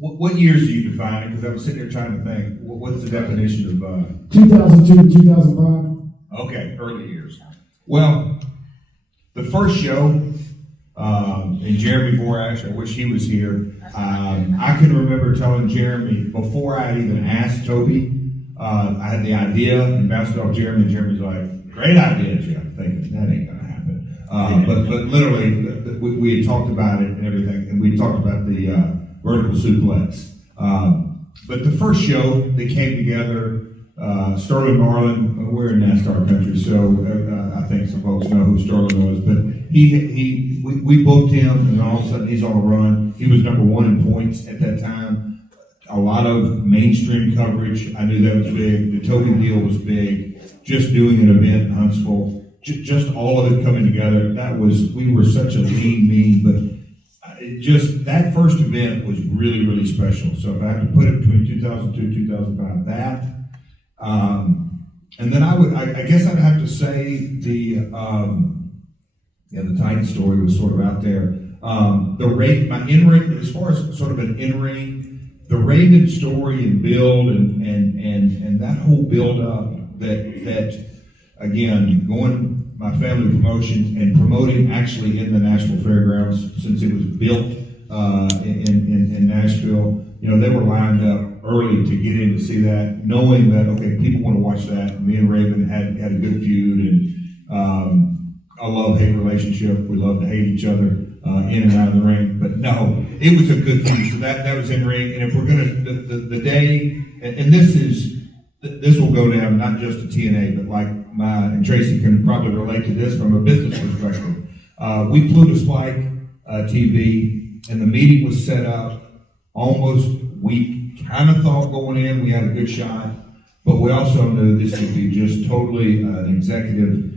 what years do you define? Because I'm sitting here trying to think. What's the definition of 2002 to 2005? Okay, early years. Well, the first show, and Jeremy Borash, I wish he was here. I can remember telling Jeremy before I had even asked Toby, I had the idea and bounced it off Jeremy, and Jeremy's like, "Great idea, Jeff." Thinking that ain't gonna happen. But literally, we had talked about it and everything, and we talked about the vertical suplex. But the first show, they came together. Sterling Marlin, we're in NASCAR country, so I think some folks know who Sterling was. But we booked him, and all of a sudden he's on a run. He was number one in points at that time. A lot of mainstream coverage. I knew that was big. The Toby deal was big. Just doing an event in Huntsville, just all of it coming together. We were such a lean, mean, but that first event was really, really special. So if I had to put it between 2002 and 2005, that. And then I guess I'd have to say the Titan story was sort of out there. My in-ring, as far as sort of an in-ring, the Raven story and build and that whole build up that again, my family promotions and promoting actually in the Nashville Fairgrounds since it was built in Nashville. They were lined up early to get in to see that, knowing that, okay, people want to watch that. Me and Raven had a good feud and a love-hate relationship. We love to hate each other in and out of the ring. But no, it was a good feud. So that was in ring. And if we're going to, the day, and this will go down not just to TNA, but like and Tracy can probably relate to this from a business perspective. We flew to Spike TV, and the meeting was set up almost, we kind of thought going in we had a good shot, but we also knew this would be just totally an executive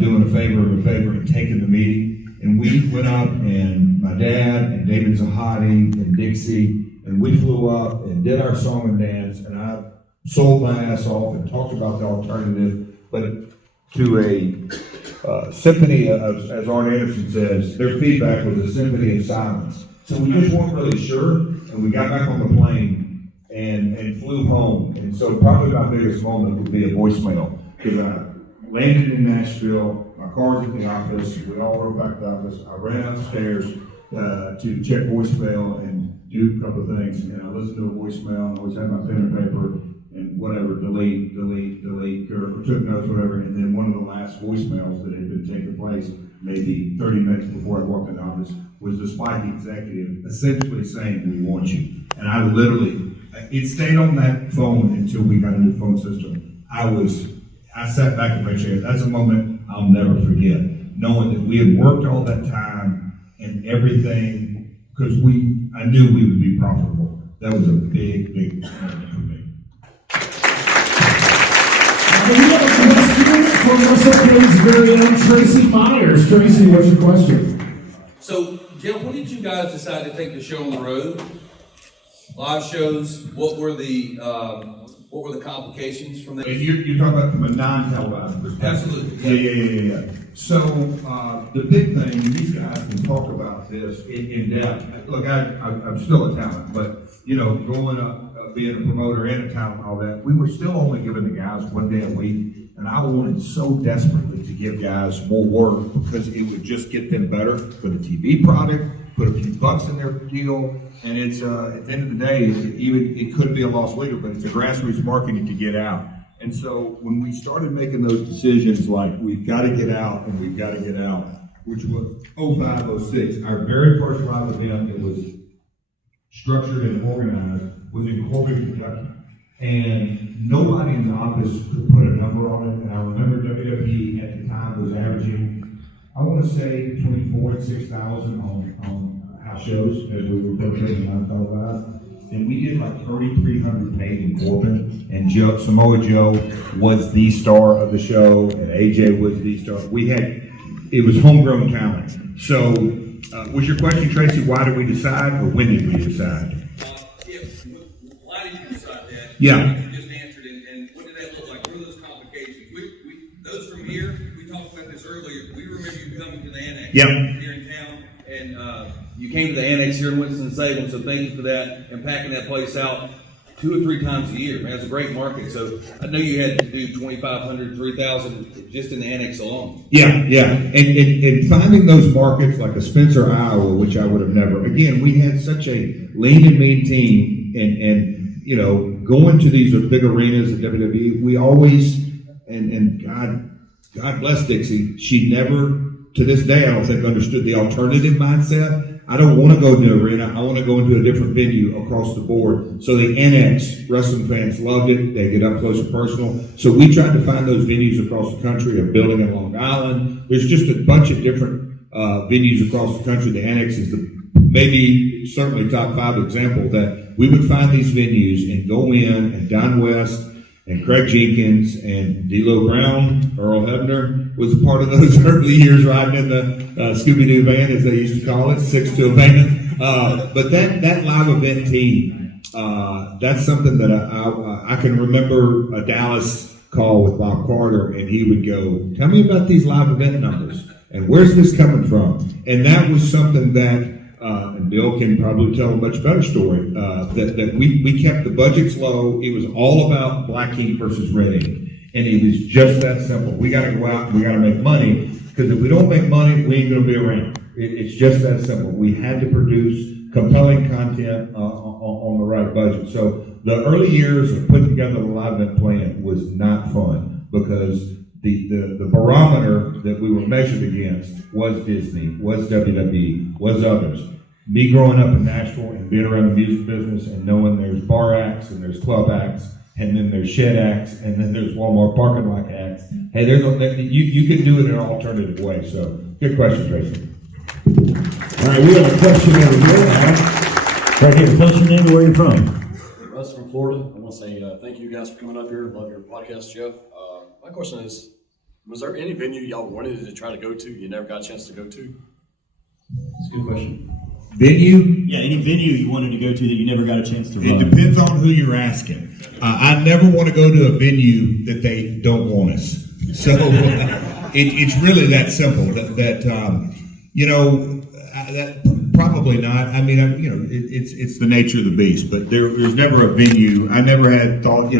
doing a favor and taking the meeting. And we went up, and my dad and David Zahadi and Dixie, and we flew up and did our song and dance, and I sold my ass off and talked about the alternative, but to a symphony of, as Arn Anderson says, their feedback was a symphony of silence. So we just weren't really sure, and we got back on the plane and flew home. And so probably my biggest moment would be a voicemail, because I landed in Nashville, my car's at the office, we all rode back to the office, I ran upstairs to check voicemail and do a couple of things, and I listened to a voicemail, and I always had my pen and paper, and whatever, delete, or took notes, whatever, and then one of the last voicemails that had been taking place, maybe 30 minutes before I walked in the office, was the Spike executive essentially saying, "We want you." And I literally, it stayed on that phone until we got a new phone system. I sat back in my chair. That's a moment I'll never forget, knowing that we had worked all that time and everything, because I knew we would be profitable. That was a big, big moment for me. We have a question from Wrestlecade's very own Tracy Myers. Tracy, what's your question? So, Jeff, when did you guys decide to take the show on the road? Live shows. What were the complications from that? And you're talking about from a non-televised perspective. Absolutely. Yeah. So the big thing, and these guys can talk about this in depth. Look, I'm still a talent, but growing up, being a promoter and a talent and all that, we were still only giving the guys one day a week, and I wanted so desperately to give guys more work because it would just get them better for the TV product, put a few bucks in their deal, and it's at the end of the day, it could be a lost leader, but it's a grassroots marketing to get out. And so when we started making those decisions, like we've got to get out and we've got to get out, which was 05, 06, our very first live event that was structured and organized was in Corbin, Kentucky. And nobody in the office could put a number on it. And I remember WWE at the time was averaging, I want to say, between 4,000 and 6,000 on house shows as we were rotating non-televised. And we did like 3,300 paid in Corbin, and Samoa Joe was the star of the show, and AJ was the star. It was homegrown talent. So, was your question, Tracy, why did we decide, or when did we decide? Why did you decide that? Yeah. You just answered it, and what did that look like? What are those complications? Those from here, we talked about this earlier. We remember you coming to the annex here in town, and you came to the annex here in Winston-Salem, so thank you for that, and packing that place out 2 or 3 times a year. Man, it's a great market. So I know you had to do 2,500, 3,000 just in the annex alone. Yeah. And finding those markets like a Spencer, Iowa, which I would have never. Again, we had such a lean and mean team, and going to these big arenas at WWE, we always, and God bless Dixie, she never, to this day, I don't think understood the alternative mindset. I don't want to go to an arena. I want to go into a different venue across the board. So the NX wrestling fans loved it. They get up close and personal. So we tried to find those venues across the country. A building in Long Island. There's just a bunch of different venues across the country. The NX is maybe certainly top 5 example that we would find these venues and go in, and Don West and Craig Jenkins and D'Lo Brown, Earl Hebner was a part of those early years riding in the Scooby-Doo van, as they used to call it, 6 to a van. But that live event team, that's something that I can remember a Dallas call with Bob Carter, and he would go, "Tell me about these live event numbers, and where's this coming from?" And that was something that, and Bill can probably tell a much better story, that we kept the budgets low. It was all about black ink versus red ink. And it was just that simple. We got to go out and we got to make money, because if we don't make money, we ain't going to be around. It's just that simple. We had to produce compelling content on the right budget. So the early years of putting together the live event plan was not fun, because the barometer that we were measured against was Disney, was WWE, was others. Me growing up in Nashville and being around the music business and knowing there's bar acts and there's club acts and then there's shed acts, and then there's Walmart parking lot acts. Hey, you can do it in an alternative way. So, good question, Tracy. All right, we have a question over here. Right here, tell us your name and where you're from. Russ from Florida. I want to say thank you guys for coming up here. Love your podcast, Jeff. My question is, was there any venue y'all wanted to try to go to you never got a chance to go to? It's a good question. Venue? Yeah, any venue you wanted to go to that you never got a chance to run. It depends on who you're asking. I never want to go to a venue that they don't want us. So it's really that simple. That probably not. I mean, it's the nature of the beast. But there's never a venue. I never had thought.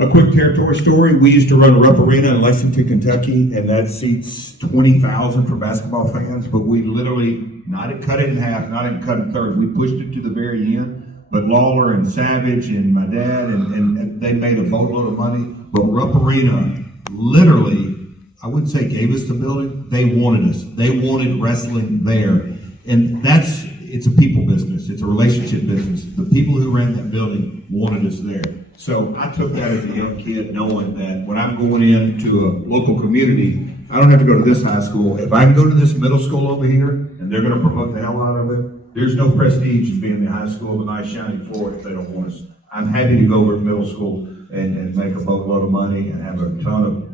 A quick territory story. We used to run a Rupp Arena in Lexington, Kentucky, and that seats 20,000 for basketball fans. But we literally not cut it in half, not even cut it third. We pushed it to the very end. But Lawler and Savage and my dad and they made a boatload of money. But Rupp Arena literally, I wouldn't say gave us the building. They wanted us. They wanted wrestling there, and it's a people business. It's a relationship business. The people who ran that building wanted us there. So I took that as a young kid, knowing that when I'm going into a local community, I don't have to go to this high school. If I can go to this middle school over here, and they're going to promote the hell out of it, there's no prestige in being in the high school with a nice shiny floor if they don't want us. I'm happy to go over to middle school and make a boatload of money and have a ton of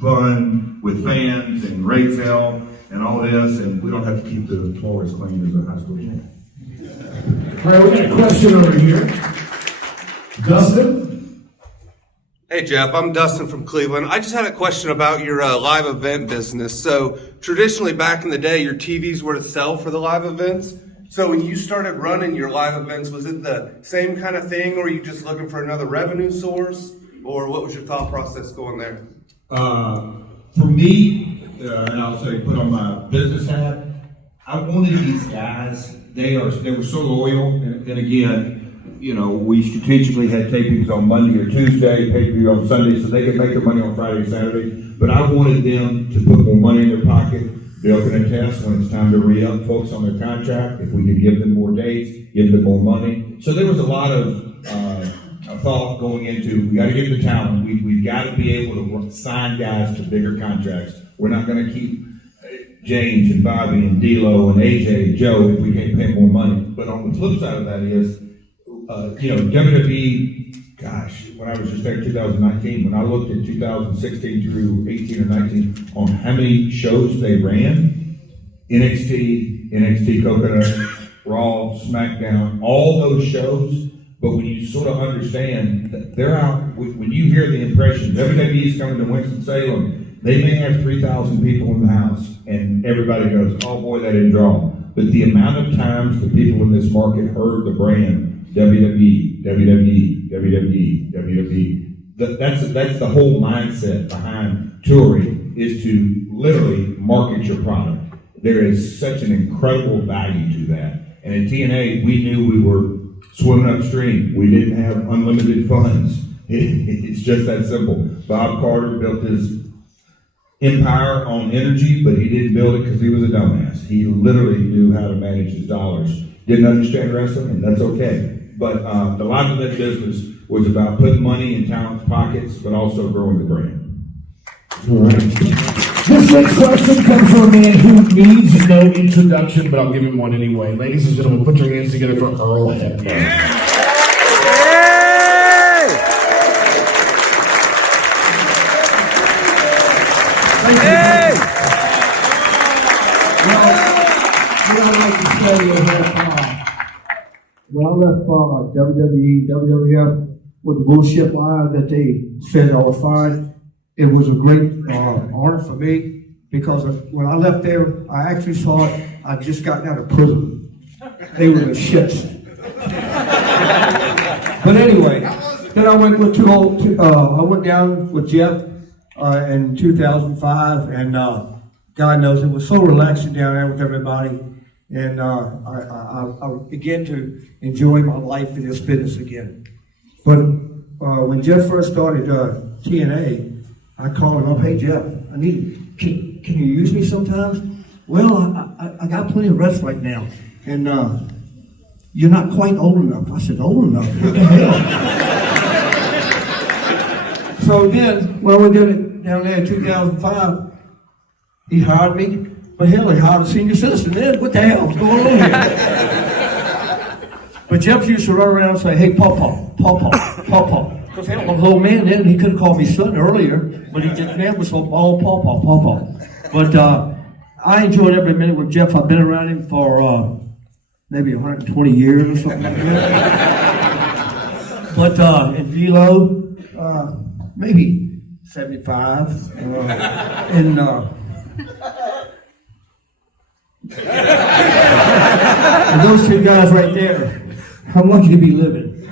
fun with fans and raise hell and all this, and we don't have to keep the floors clean as a high school gym. All right, we got a question over here. Dustin? Hey Jeff, I'm Dustin from Cleveland. I just had a question about your live event business. So traditionally back in the day, your TVs were to sell for the live events. So when you started running your live events, was it the same kind of thing, or were you just looking for another revenue source? Or what was your thought process going there? For me, and I'll say put on my business hat, I wanted these guys, they were so loyal, and again, we strategically had tapings on Monday or Tuesday, pay-per-view on Sunday, so they could make their money on Friday and Saturday, but I wanted them to put more money in their pocket. Bill can attest when it's time to re-up folks on their contract, if we could give them more dates, give them more money. So there was a lot of thought going into, we got to get the talent, we've got to be able to sign guys to bigger contracts. We're not going to keep James and Bobby and D'Lo and AJ and Joe if we can't pay more money. But on the flip side of that is, WWE, gosh, when I was just there in 2019, when I looked at 2016 through 18 or 19 on how many shows they ran, NXT Coconut, Raw, SmackDown, all those shows, but when you sort of understand that they're out, when you hear the impression, WWE's coming to Winston-Salem, they may have 3,000 people in the house, and everybody goes, oh boy, that didn't draw. But the amount of times the people in this market heard the brand, WWE, WWE, WWE, WWE. That's the whole mindset behind touring, is to literally market your product. There is such an incredible value to that. And in TNA, we knew we were swimming upstream. We didn't have unlimited funds. It's just that simple. Bob Carter built his empire on energy, but he didn't build it because he was a dumbass. He literally knew how to manage his dollars. Didn't understand wrestling, and that's okay. But the live event business was about putting money in talent's pockets, but also growing the brand. All right. This next question comes from a man who needs no introduction, but I'll give him one anyway. Ladies and gentlemen, put your hands together for Earl Hebner. Hey! When I left WWE, WWF with the bullshit line that they said I was fine, it was a great honor for me because when I left there, I actually thought I'd just gotten out of prison. They were the shits. But anyway, then I went with I went down with Jeff in 2005, and God knows it was so relaxing down there with everybody. And I began to enjoy my life in this business again. But when Jeff first started TNA, I called him up, hey Jeff, can you use me sometimes? Well, I got plenty of rest right now. And you're not quite old enough. I said, old enough? What the hell? So then, when we did it down there in 2005, he hired me. But hell, he hired a senior citizen then. What the hell's going on here? But Jeff used to run around and say, hey, Pawpaw, Pawpaw, Pawpaw. Because hell, I was an old man then, he could have called me son earlier, but he just never was all Pawpaw, Pawpaw. But I enjoyed every minute with Jeff. I've been around him for maybe 120 years or something like that. But in Velo, maybe 75. And those two guys right there, I'm lucky to be living.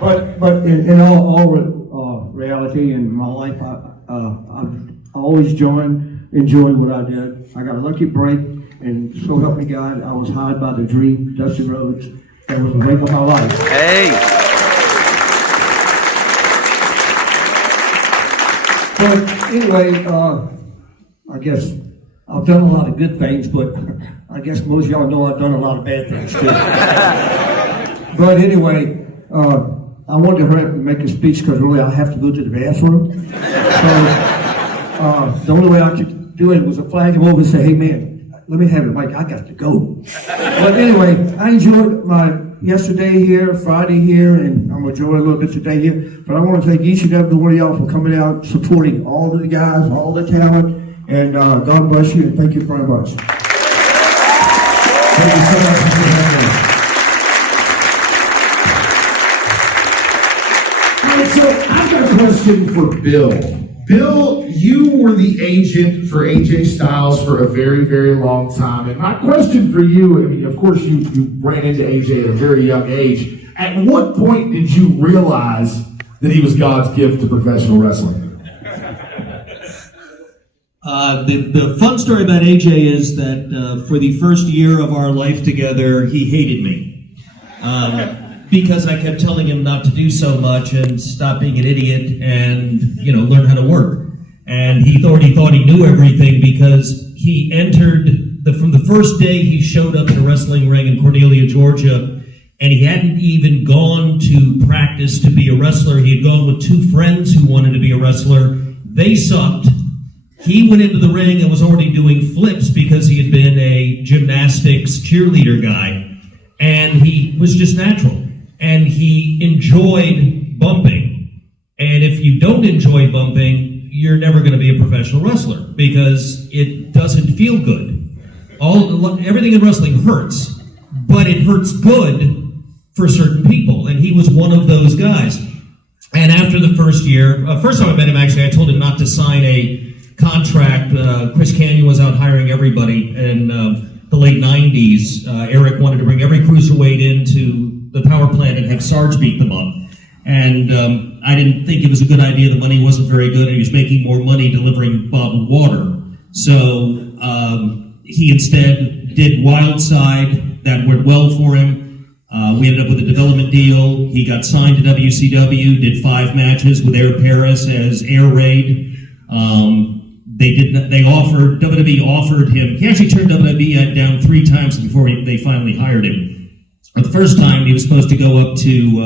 But in all reality in my life, I've always enjoyed what I did. I got a lucky break, and so help me God, I was hired by the Dream, Dusty Rhodes. That was the break of my life. Hey! But anyway, I guess I've done a lot of good things, but I guess most of y'all know I've done a lot of bad things too. But anyway, I wanted to hurry up and make a speech because really I have to go to the bathroom. So the only way I could do it was to flag him over and say, hey man, let me have it, Mike, I got to go. But anyway, I enjoyed my yesterday here, Friday here, and I'm enjoying a little bit today here. But I want to thank each and every one of y'all for coming out, supporting all the guys, all the talent, and God bless you, and thank you very much. Thank you so much for having us. All right, so I've got a question for Bill. Bill, you were the agent for AJ Styles for a very, very long time. And my question for you, I mean, of course, you ran into AJ at a very young age. At what point did you realize that he was God's gift to professional wrestling? The fun story about AJ is that for the first year of our life together, he hated me. Because I kept telling him not to do so much and stop being an idiot and, learn how to work. And he thought he knew everything because he entered, from the first day he showed up at a wrestling ring in Cornelia, Georgia, and he hadn't even gone to practice to be a wrestler. He had gone with two friends who wanted to be a wrestler. They sucked. He went into the ring and was already doing flips because he had been a gymnastics cheerleader guy. And he was just natural. And he enjoyed bumping. And if you don't enjoy bumping, you're never going to be a professional wrestler because it doesn't feel good. Everything in wrestling hurts, but it hurts good for certain people. And he was one of those guys. And after the first year, first time I met him, actually, I told him not to sign a contract. Chris Canyon was out hiring everybody in the late 90s. Eric wanted to bring every cruiserweight into the power plant and have Sarge beat them up. And I didn't think it was a good idea. The money wasn't very good, and he was making more money delivering bottled water. So he instead did Wild Side. That went well for him. We ended up with a development deal. He got signed to WCW, did 5 matches with Air Paris as Air Raid. WWE offered him, he actually turned WWE down 3 times before they finally hired him. The first time he was supposed to go up to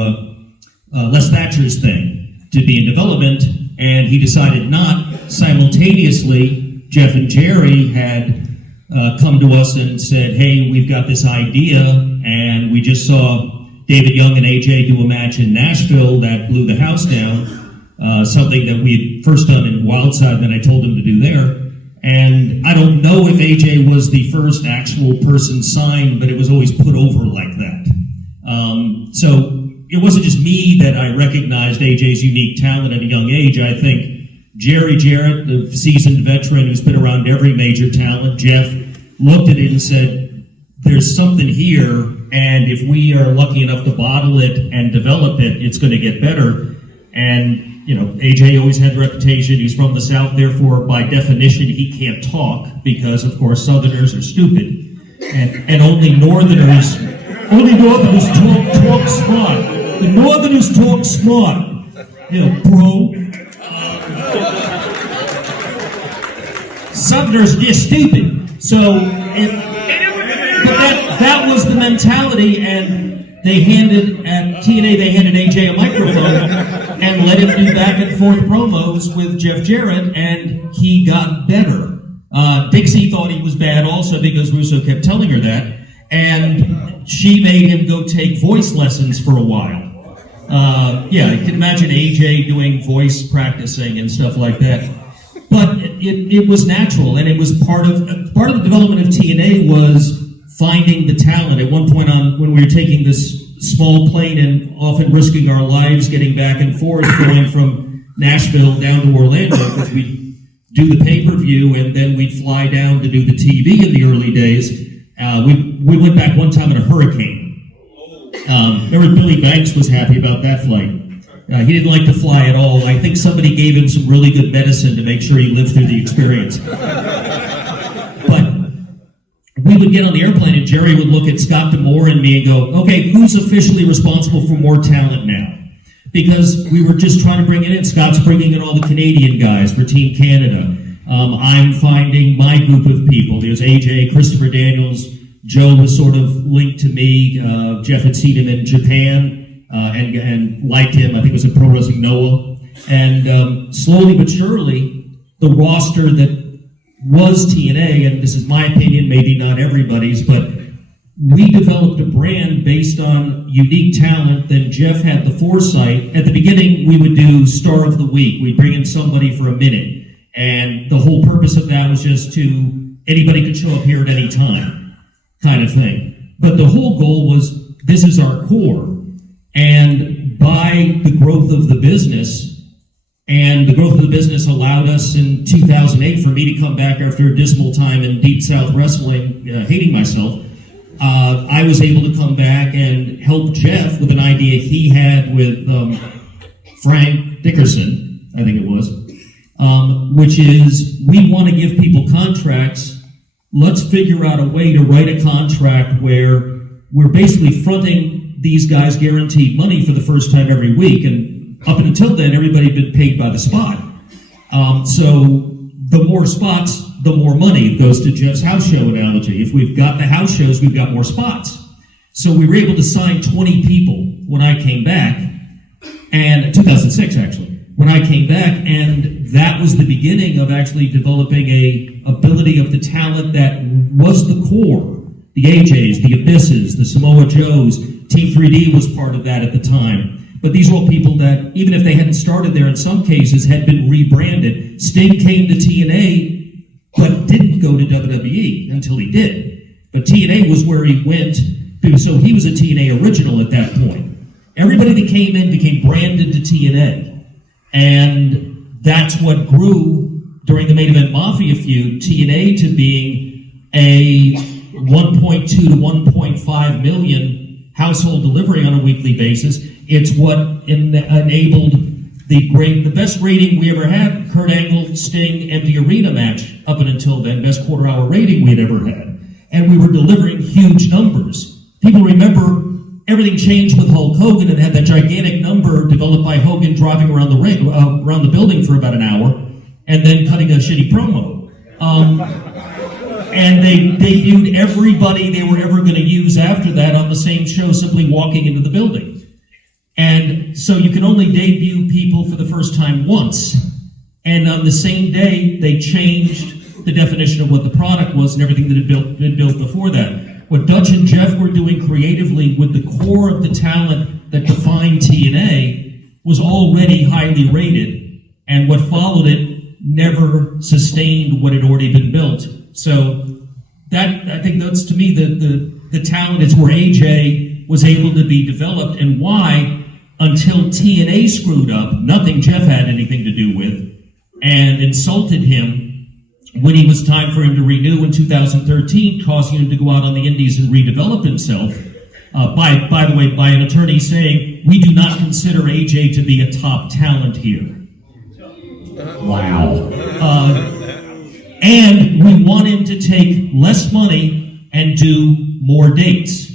Les Thatcher's thing to be in development, and he decided not. Simultaneously, Jeff and Jerry had come to us and said, hey, we've got this idea, and we just saw David Young and AJ do a match in Nashville that blew the house down, something that we had first done in Wildside that I told him to do there. And I don't know if AJ was the first actual person signed, but it was always put over like that. So it wasn't just me that I recognized AJ's unique talent at a young age. I think Jarrett, the seasoned veteran who's been around every major talent, Jeff, looked at it and said, there's something here, and if we are lucky enough to bottle it and develop it, it's going to get better. And AJ always had the reputation, he's from the South, therefore, by definition, he can't talk, because, of course, Southerners are stupid. And only Northerners talk smart. The Northerners talk smart. Bro. Southerners are just stupid. So, that was the mentality, and they handed, at TNA, they handed AJ a microphone, and and let him do back and forth promos with Jeff Jarrett, and he got better. Dixie thought he was bad also because Russo kept telling her that, and she made him go take voice lessons for a while. Yeah, you can imagine AJ doing voice practicing and stuff like that. But it was natural, and it was part of the development of TNA was finding the talent. At one point when we were taking this small plane and often risking our lives getting back and forth, going from Nashville down to Orlando, because we'd do the pay-per-view and then we'd fly down to do the TV in the early days. We went back one time in a hurricane. Remember Billy Banks was happy about that flight. He didn't like to fly at all. I think somebody gave him some really good medicine to make sure he lived through the experience. But we would get on the airplane and Jerry would look at Scott D'Amore and me and go, okay, who's officially responsible for more talent now? Because we were just trying to bring it in. Scott's bringing in all the Canadian guys for Team Canada. I'm finding my group of people. There's AJ, Christopher Daniels. Joe was sort of linked to me. Jeff had seen him in Japan and liked him. I think it was in Pro Wrestling Noah. And slowly but surely, the roster that was TNA, and this is my opinion, maybe not everybody's, but we developed a brand based on unique talent. Then Jeff had the foresight. At the beginning, we would do Star of the Week. We'd bring in somebody for a minute. And the whole purpose of that was just anybody could show up here at any time, kind of thing. But the whole goal was, this is our core. And by the growth of the business, and the growth of the business allowed us in 2008 for me to come back after a dismal time in Deep South Wrestling, hating myself. I was able to come back and help Jeff with an idea he had with Frank Dickerson, I think it was, which is, we want to give people contracts. Let's figure out a way to write a contract where we're basically fronting these guys guaranteed money for the first time every week. And up until then, everybody had been paid by the spot. So the more spots, the more money. It goes to Jeff's house show analogy. If we've got the house shows, we've got more spots. So we were able to sign 20 people when I came back, and 2006 actually, when I came back, and that was the beginning of actually developing a ability of the talent that was the core. The AJs, the Abysses, the Samoa Joes, Team 3D was part of that at the time. But these were all people that, even if they hadn't started there, in some cases had been rebranded. Sting came to TNA, but didn't go to WWE until he did. But TNA was where he went, so he was a TNA original at that point. Everybody that came in became branded to TNA. And that's what grew during the Main Event Mafia feud, TNA to being a 1.2 to 1.5 million household delivery on a weekly basis. It's what enabled the best rating we ever had, Kurt Angle, Sting, empty arena match up until then, best quarter-hour rating we'd ever had. And we were delivering huge numbers. People remember everything changed with Hulk Hogan and had that gigantic number developed by Hogan driving around the ring, around the building for about an hour, and then cutting a shitty promo. And they debuted everybody they were ever going to use after that on the same show, simply walking into the building. And so you can only debut people for the first time once. And on the same day, they changed the definition of what the product was and everything that had been built before that. What Dutch and Jeff were doing creatively with the core of the talent that defined TNA was already highly rated, and what followed it never sustained what had already been built. So that, I think that's, to me, the talent is where AJ was able to be developed, and why, until TNA screwed up, nothing Jeff had anything to do with, and insulted him when it was time for him to renew in 2013, causing him to go out on the indies and redevelop himself, by the way, by an attorney saying, we do not consider AJ to be a top talent here. Wow. And we want him to take less money and do more dates.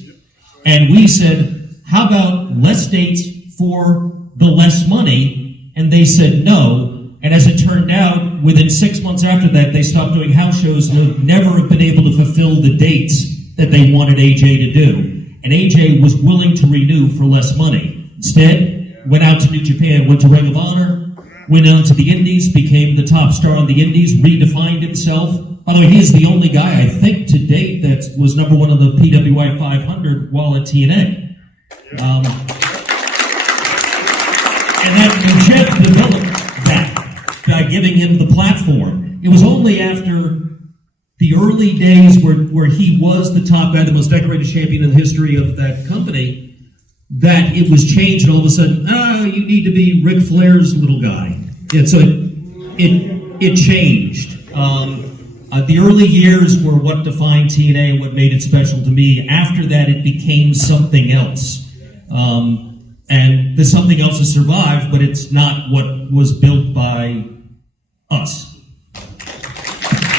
And we said, how about less dates for the less money? And they said no. And as it turned out, within 6 months after that, they stopped doing house shows and would never have been able to fulfill the dates that they wanted AJ to do. And AJ was willing to renew for less money. Instead, went out to New Japan, went to Ring of Honor, went on to the Indies, became the top star on the Indies, redefined himself. By the way, he is the only guy, I think, to date that was number one on the PWI 500 while at TNA. And then Jeff developed that by giving him the platform. It was only after the early days where he was the top guy, the most decorated champion in the history of that company, that it was changed, and all of a sudden, you need to be Ric Flair's little guy. And so it changed. The early years were what defined TNA and what made it special to me. After that, it became something else. And the something else has survived, but it's not what was built by us.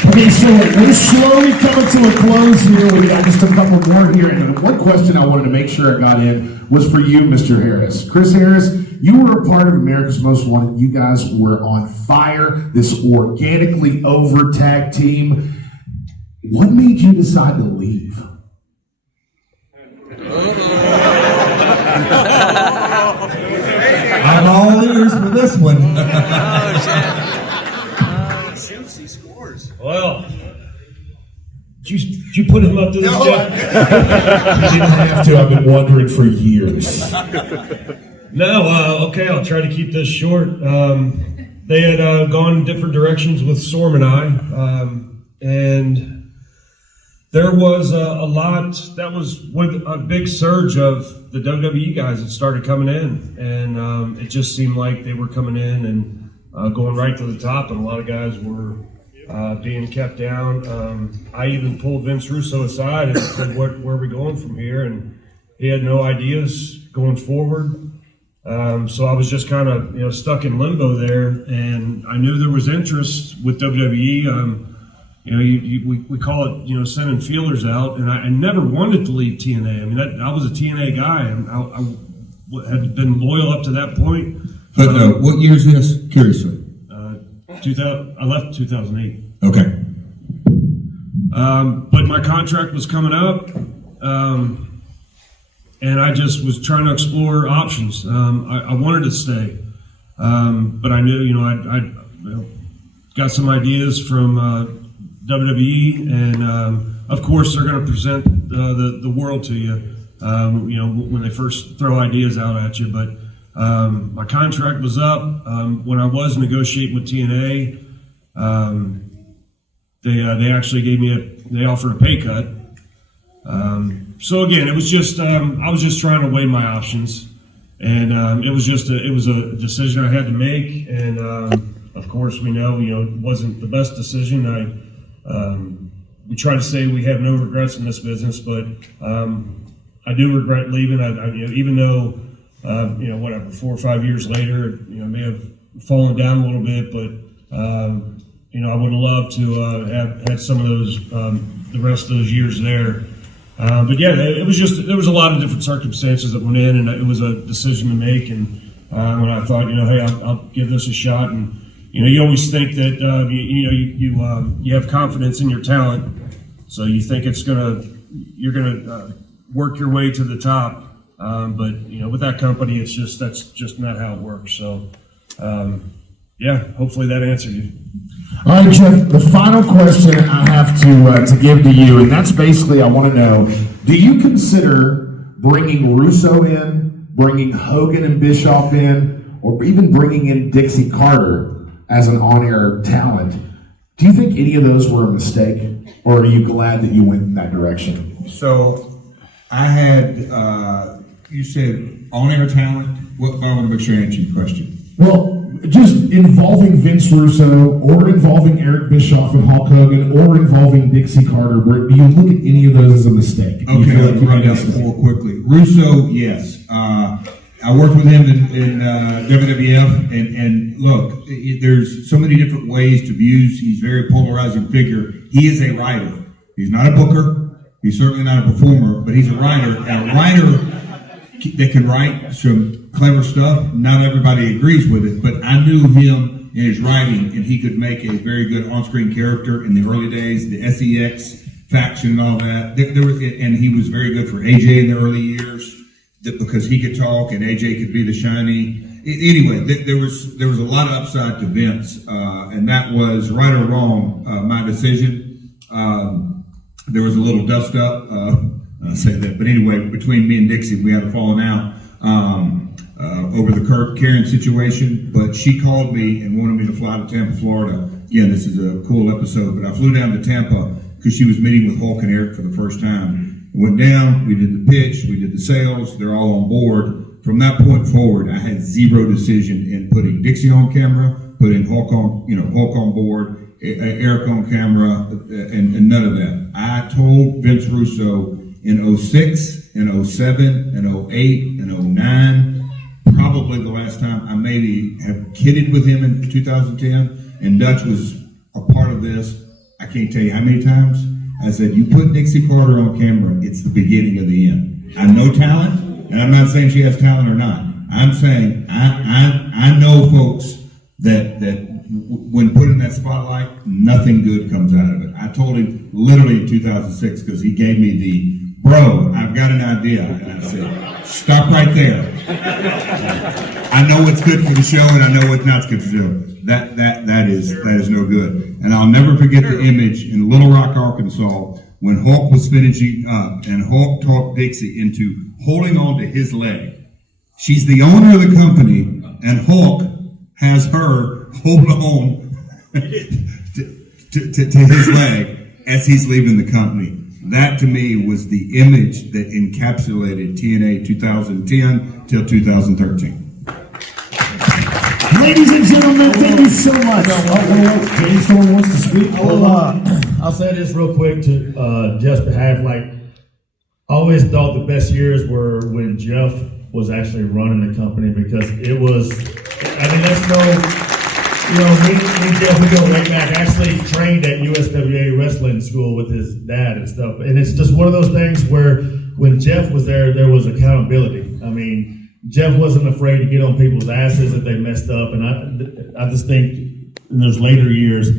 Okay, so we're slowly coming to a close here. We got just a couple more here. And one question I wanted to make sure I got in was for you, Mr. Harris. Chris Harris, you were a part of America's Most Wanted. You guys were on fire, this organically over tag team. What made you decide to leave? I'm all ears for this one. Well, did you put him up to this? No, you didn't have to. I've been wondering for years. No, okay, I'll try to keep this short. They had gone different directions with Storm and I, and there was a lot. That was with a big surge of the WWE guys that started coming in, and it just seemed like they were coming in and going right to the top, and a lot of guys were being kept down. I even pulled Vince Russo aside and said, where are we going from here? And he had no ideas going forward. So I was just kind of, stuck in limbo there, and I knew there was interest with WWE. We call it, sending feelers out, and I never wanted to leave TNA. I mean, I was a TNA guy, and I had been loyal up to that point. But what year is this? Curiously. I left 2008. Okay. But my contract was coming up, and I just was trying to explore options. I wanted to stay, but I knew, I got some ideas from WWE, and of course they're going to present the world to you, when they first throw ideas out at you. But my contract was up. When I was negotiating with TNA, they actually they offered a pay cut. So again, it was just I was just trying to weigh my options, and it was a decision I had to make. And of course, we know it wasn't the best decision. We try to say we have no regrets in this business, but I do regret leaving. Even though. 4 or 5 years later, may have fallen down a little bit, but, I would have loved to have had some of those, the rest of those years there. But yeah, it was there was a lot of different circumstances that went in, and it was a decision to make. And when I thought, hey, I'll give this a shot. And, you always think that, you have confidence in your talent. So you think you're going to work your way to the top. But with that company, that's just not how it works. So, hopefully that answered you. All right, Jeff, the final question I have to give to you, and that's basically, I want to know, do you consider bringing Russo in, bringing Hogan and Bischoff in, or even bringing in Dixie Carter as an on-air talent? Do you think any of those were a mistake, or are you glad that you went in that direction? So I had, you said on-air talent. I want to make sure I answer your question. Well, just involving Vince Russo, or involving Eric Bischoff and Hulk Hogan, or involving Dixie Carter. Do you look at any of those as a mistake? Okay, I'll run down 4 quickly. Russo, yes. I worked with him in WWF, and look, there's so many different ways to view. He's a very polarizing figure. He is a writer. He's not a booker. He's certainly not a performer, but he's a writer. And a writer that can write some clever stuff. Not everybody agrees with it, but I knew him in his writing, and he could make a very good on-screen character in the early days, the SEX faction and all that. And he was very good for AJ in the early years. because he could talk and AJ could be the shiny. Anyway, there was a lot of upside to Vince, and that was right or wrong my decision. There was a little dust up. I say that, but anyway, between me and Dixie, we had a falling out over the Karen situation. But she called me and wanted me to fly to Tampa, Florida. Again, this is a cool episode, but I flew down to Tampa because she was meeting with Hulk and Eric for the first time. Went down, we did the pitch, we did the sales, they're all on board. From that point forward, I had zero decision in putting Dixie on camera, putting Hulk on board, Eric on camera, and none of that. I told Vince Russo in 06, in 07, in 08, in 09, probably the last time I maybe have kidded with him in 2010, and Dutch was a part of this. I can't tell you how many times. I said, you put Dixie Carter on camera, it's the beginning of the end. I know talent, and I'm not saying she has talent or not. I'm saying I know folks that when put in that spotlight, nothing good comes out of it. I told him literally in 2006 because he gave me the, bro, I've got an idea. And I said, stop right there. I know what's good for the show and I know what's not good for the show. That is no good. And I'll never forget the image in Little Rock, Arkansas, when Hulk was finishing up and Hulk talked Dixie into holding on to his leg. She's the owner of the company and Hulk has her hold on to his leg as he's leaving the company. That to me was the image that encapsulated TNA 2010 till 2013. Ladies and gentlemen, thank you so much. James Storm wants to speak. I'll say this real quick to Jeff's behalf. Like, I always thought the best years were when Jeff was actually running the company because it was, I mean, let's go, me and Jeff, we go way back. Actually trained at USWA wrestling school with his dad and stuff. And it's just one of those things where when Jeff was there was accountability. I mean, Jeff wasn't afraid to get on people's asses if they messed up, and I just think in those later years,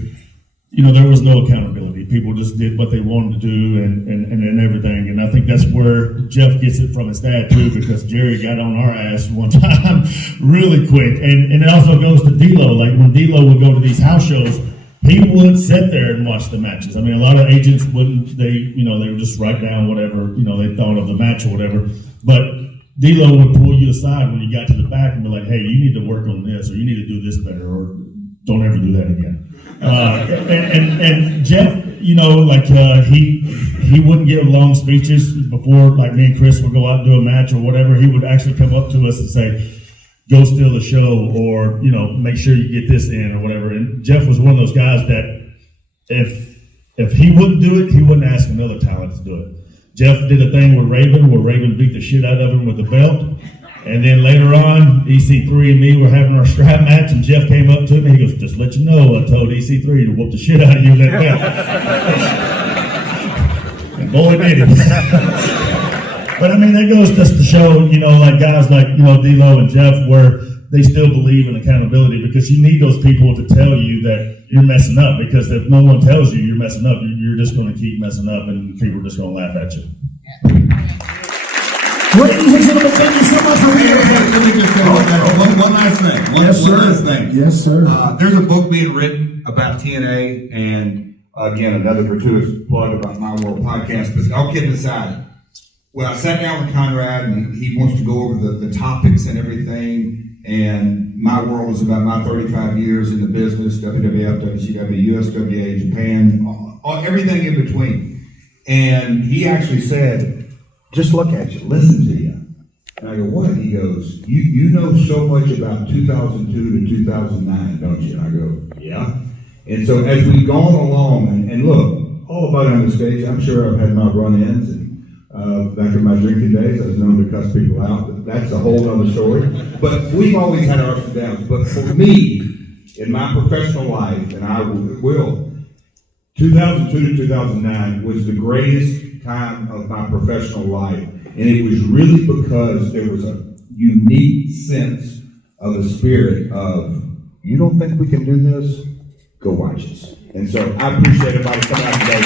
there was no accountability. People just did what they wanted to do and everything, and I think that's where Jeff gets it from his dad too, because Jerry got on our ass one time really quick, and it also goes to D'Lo. Like when D'Lo would go to these house shows, he wouldn't sit there and watch the matches. I mean, a lot of agents wouldn't. They would just write down whatever they thought of the match or whatever, but D'Lo would pull you aside when you got to the back and be like, hey, you need to work on this, or you need to do this better, or don't ever do that again. And Jeff, he wouldn't give long speeches before, like me and Chris would go out and do a match or whatever. He would actually come up to us and say, go steal the show, or, make sure you get this in or whatever. And Jeff was one of those guys that if he wouldn't do it, he wouldn't ask another talent to do it. Jeff did a thing with Raven, where Raven beat the shit out of him with the belt. And then later on, EC3 and me were having our strap match, and Jeff came up to me. He goes, just let you know, I told EC3 to whoop the shit out of you with that belt. And boy, did it. But I mean, that goes just to show, like guys like, D'Lo and Jeff, where they still believe in accountability, because you need those people to tell you that you're messing up, because if no one tells you you're messing up, you're just going to keep messing up and people are just going to laugh at you. Ladies and gentlemen, thank you so much for being here. Let me just say one last thing. One last thing. Yes, sir. There's a book being written about TNA, and again, another gratuitous plug about My World podcast, but all kidding aside, well, I sat down with Conrad, and he wants to go over the topics and everything, and My World is about my 35 years in the business, WWF, WCW, USWA, Japan, everything in between. And he actually said, just look at you, listen to you. And I go, what? He goes, you know so much about 2002 to 2009, don't you? And I go, yeah. And so as we've gone along, and look, all about on the stage, I'm sure I've had my run-ins, and back in my drinking days, I was known to cuss people out, but that's a whole other story. But we've always had our ups and downs. But for me, in my professional life, and I will, 2002 to 2009 was the greatest time of my professional life. And it was really because there was a unique sense of the spirit of, you don't think we can do this? Go watch us. And so I appreciate everybody coming out today.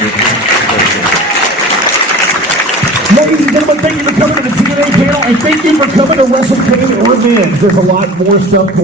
Ladies and gentlemen, thank you for coming to the TNA panel, and thank you for coming to Wrestlecade Revenge. There's a lot more stuff.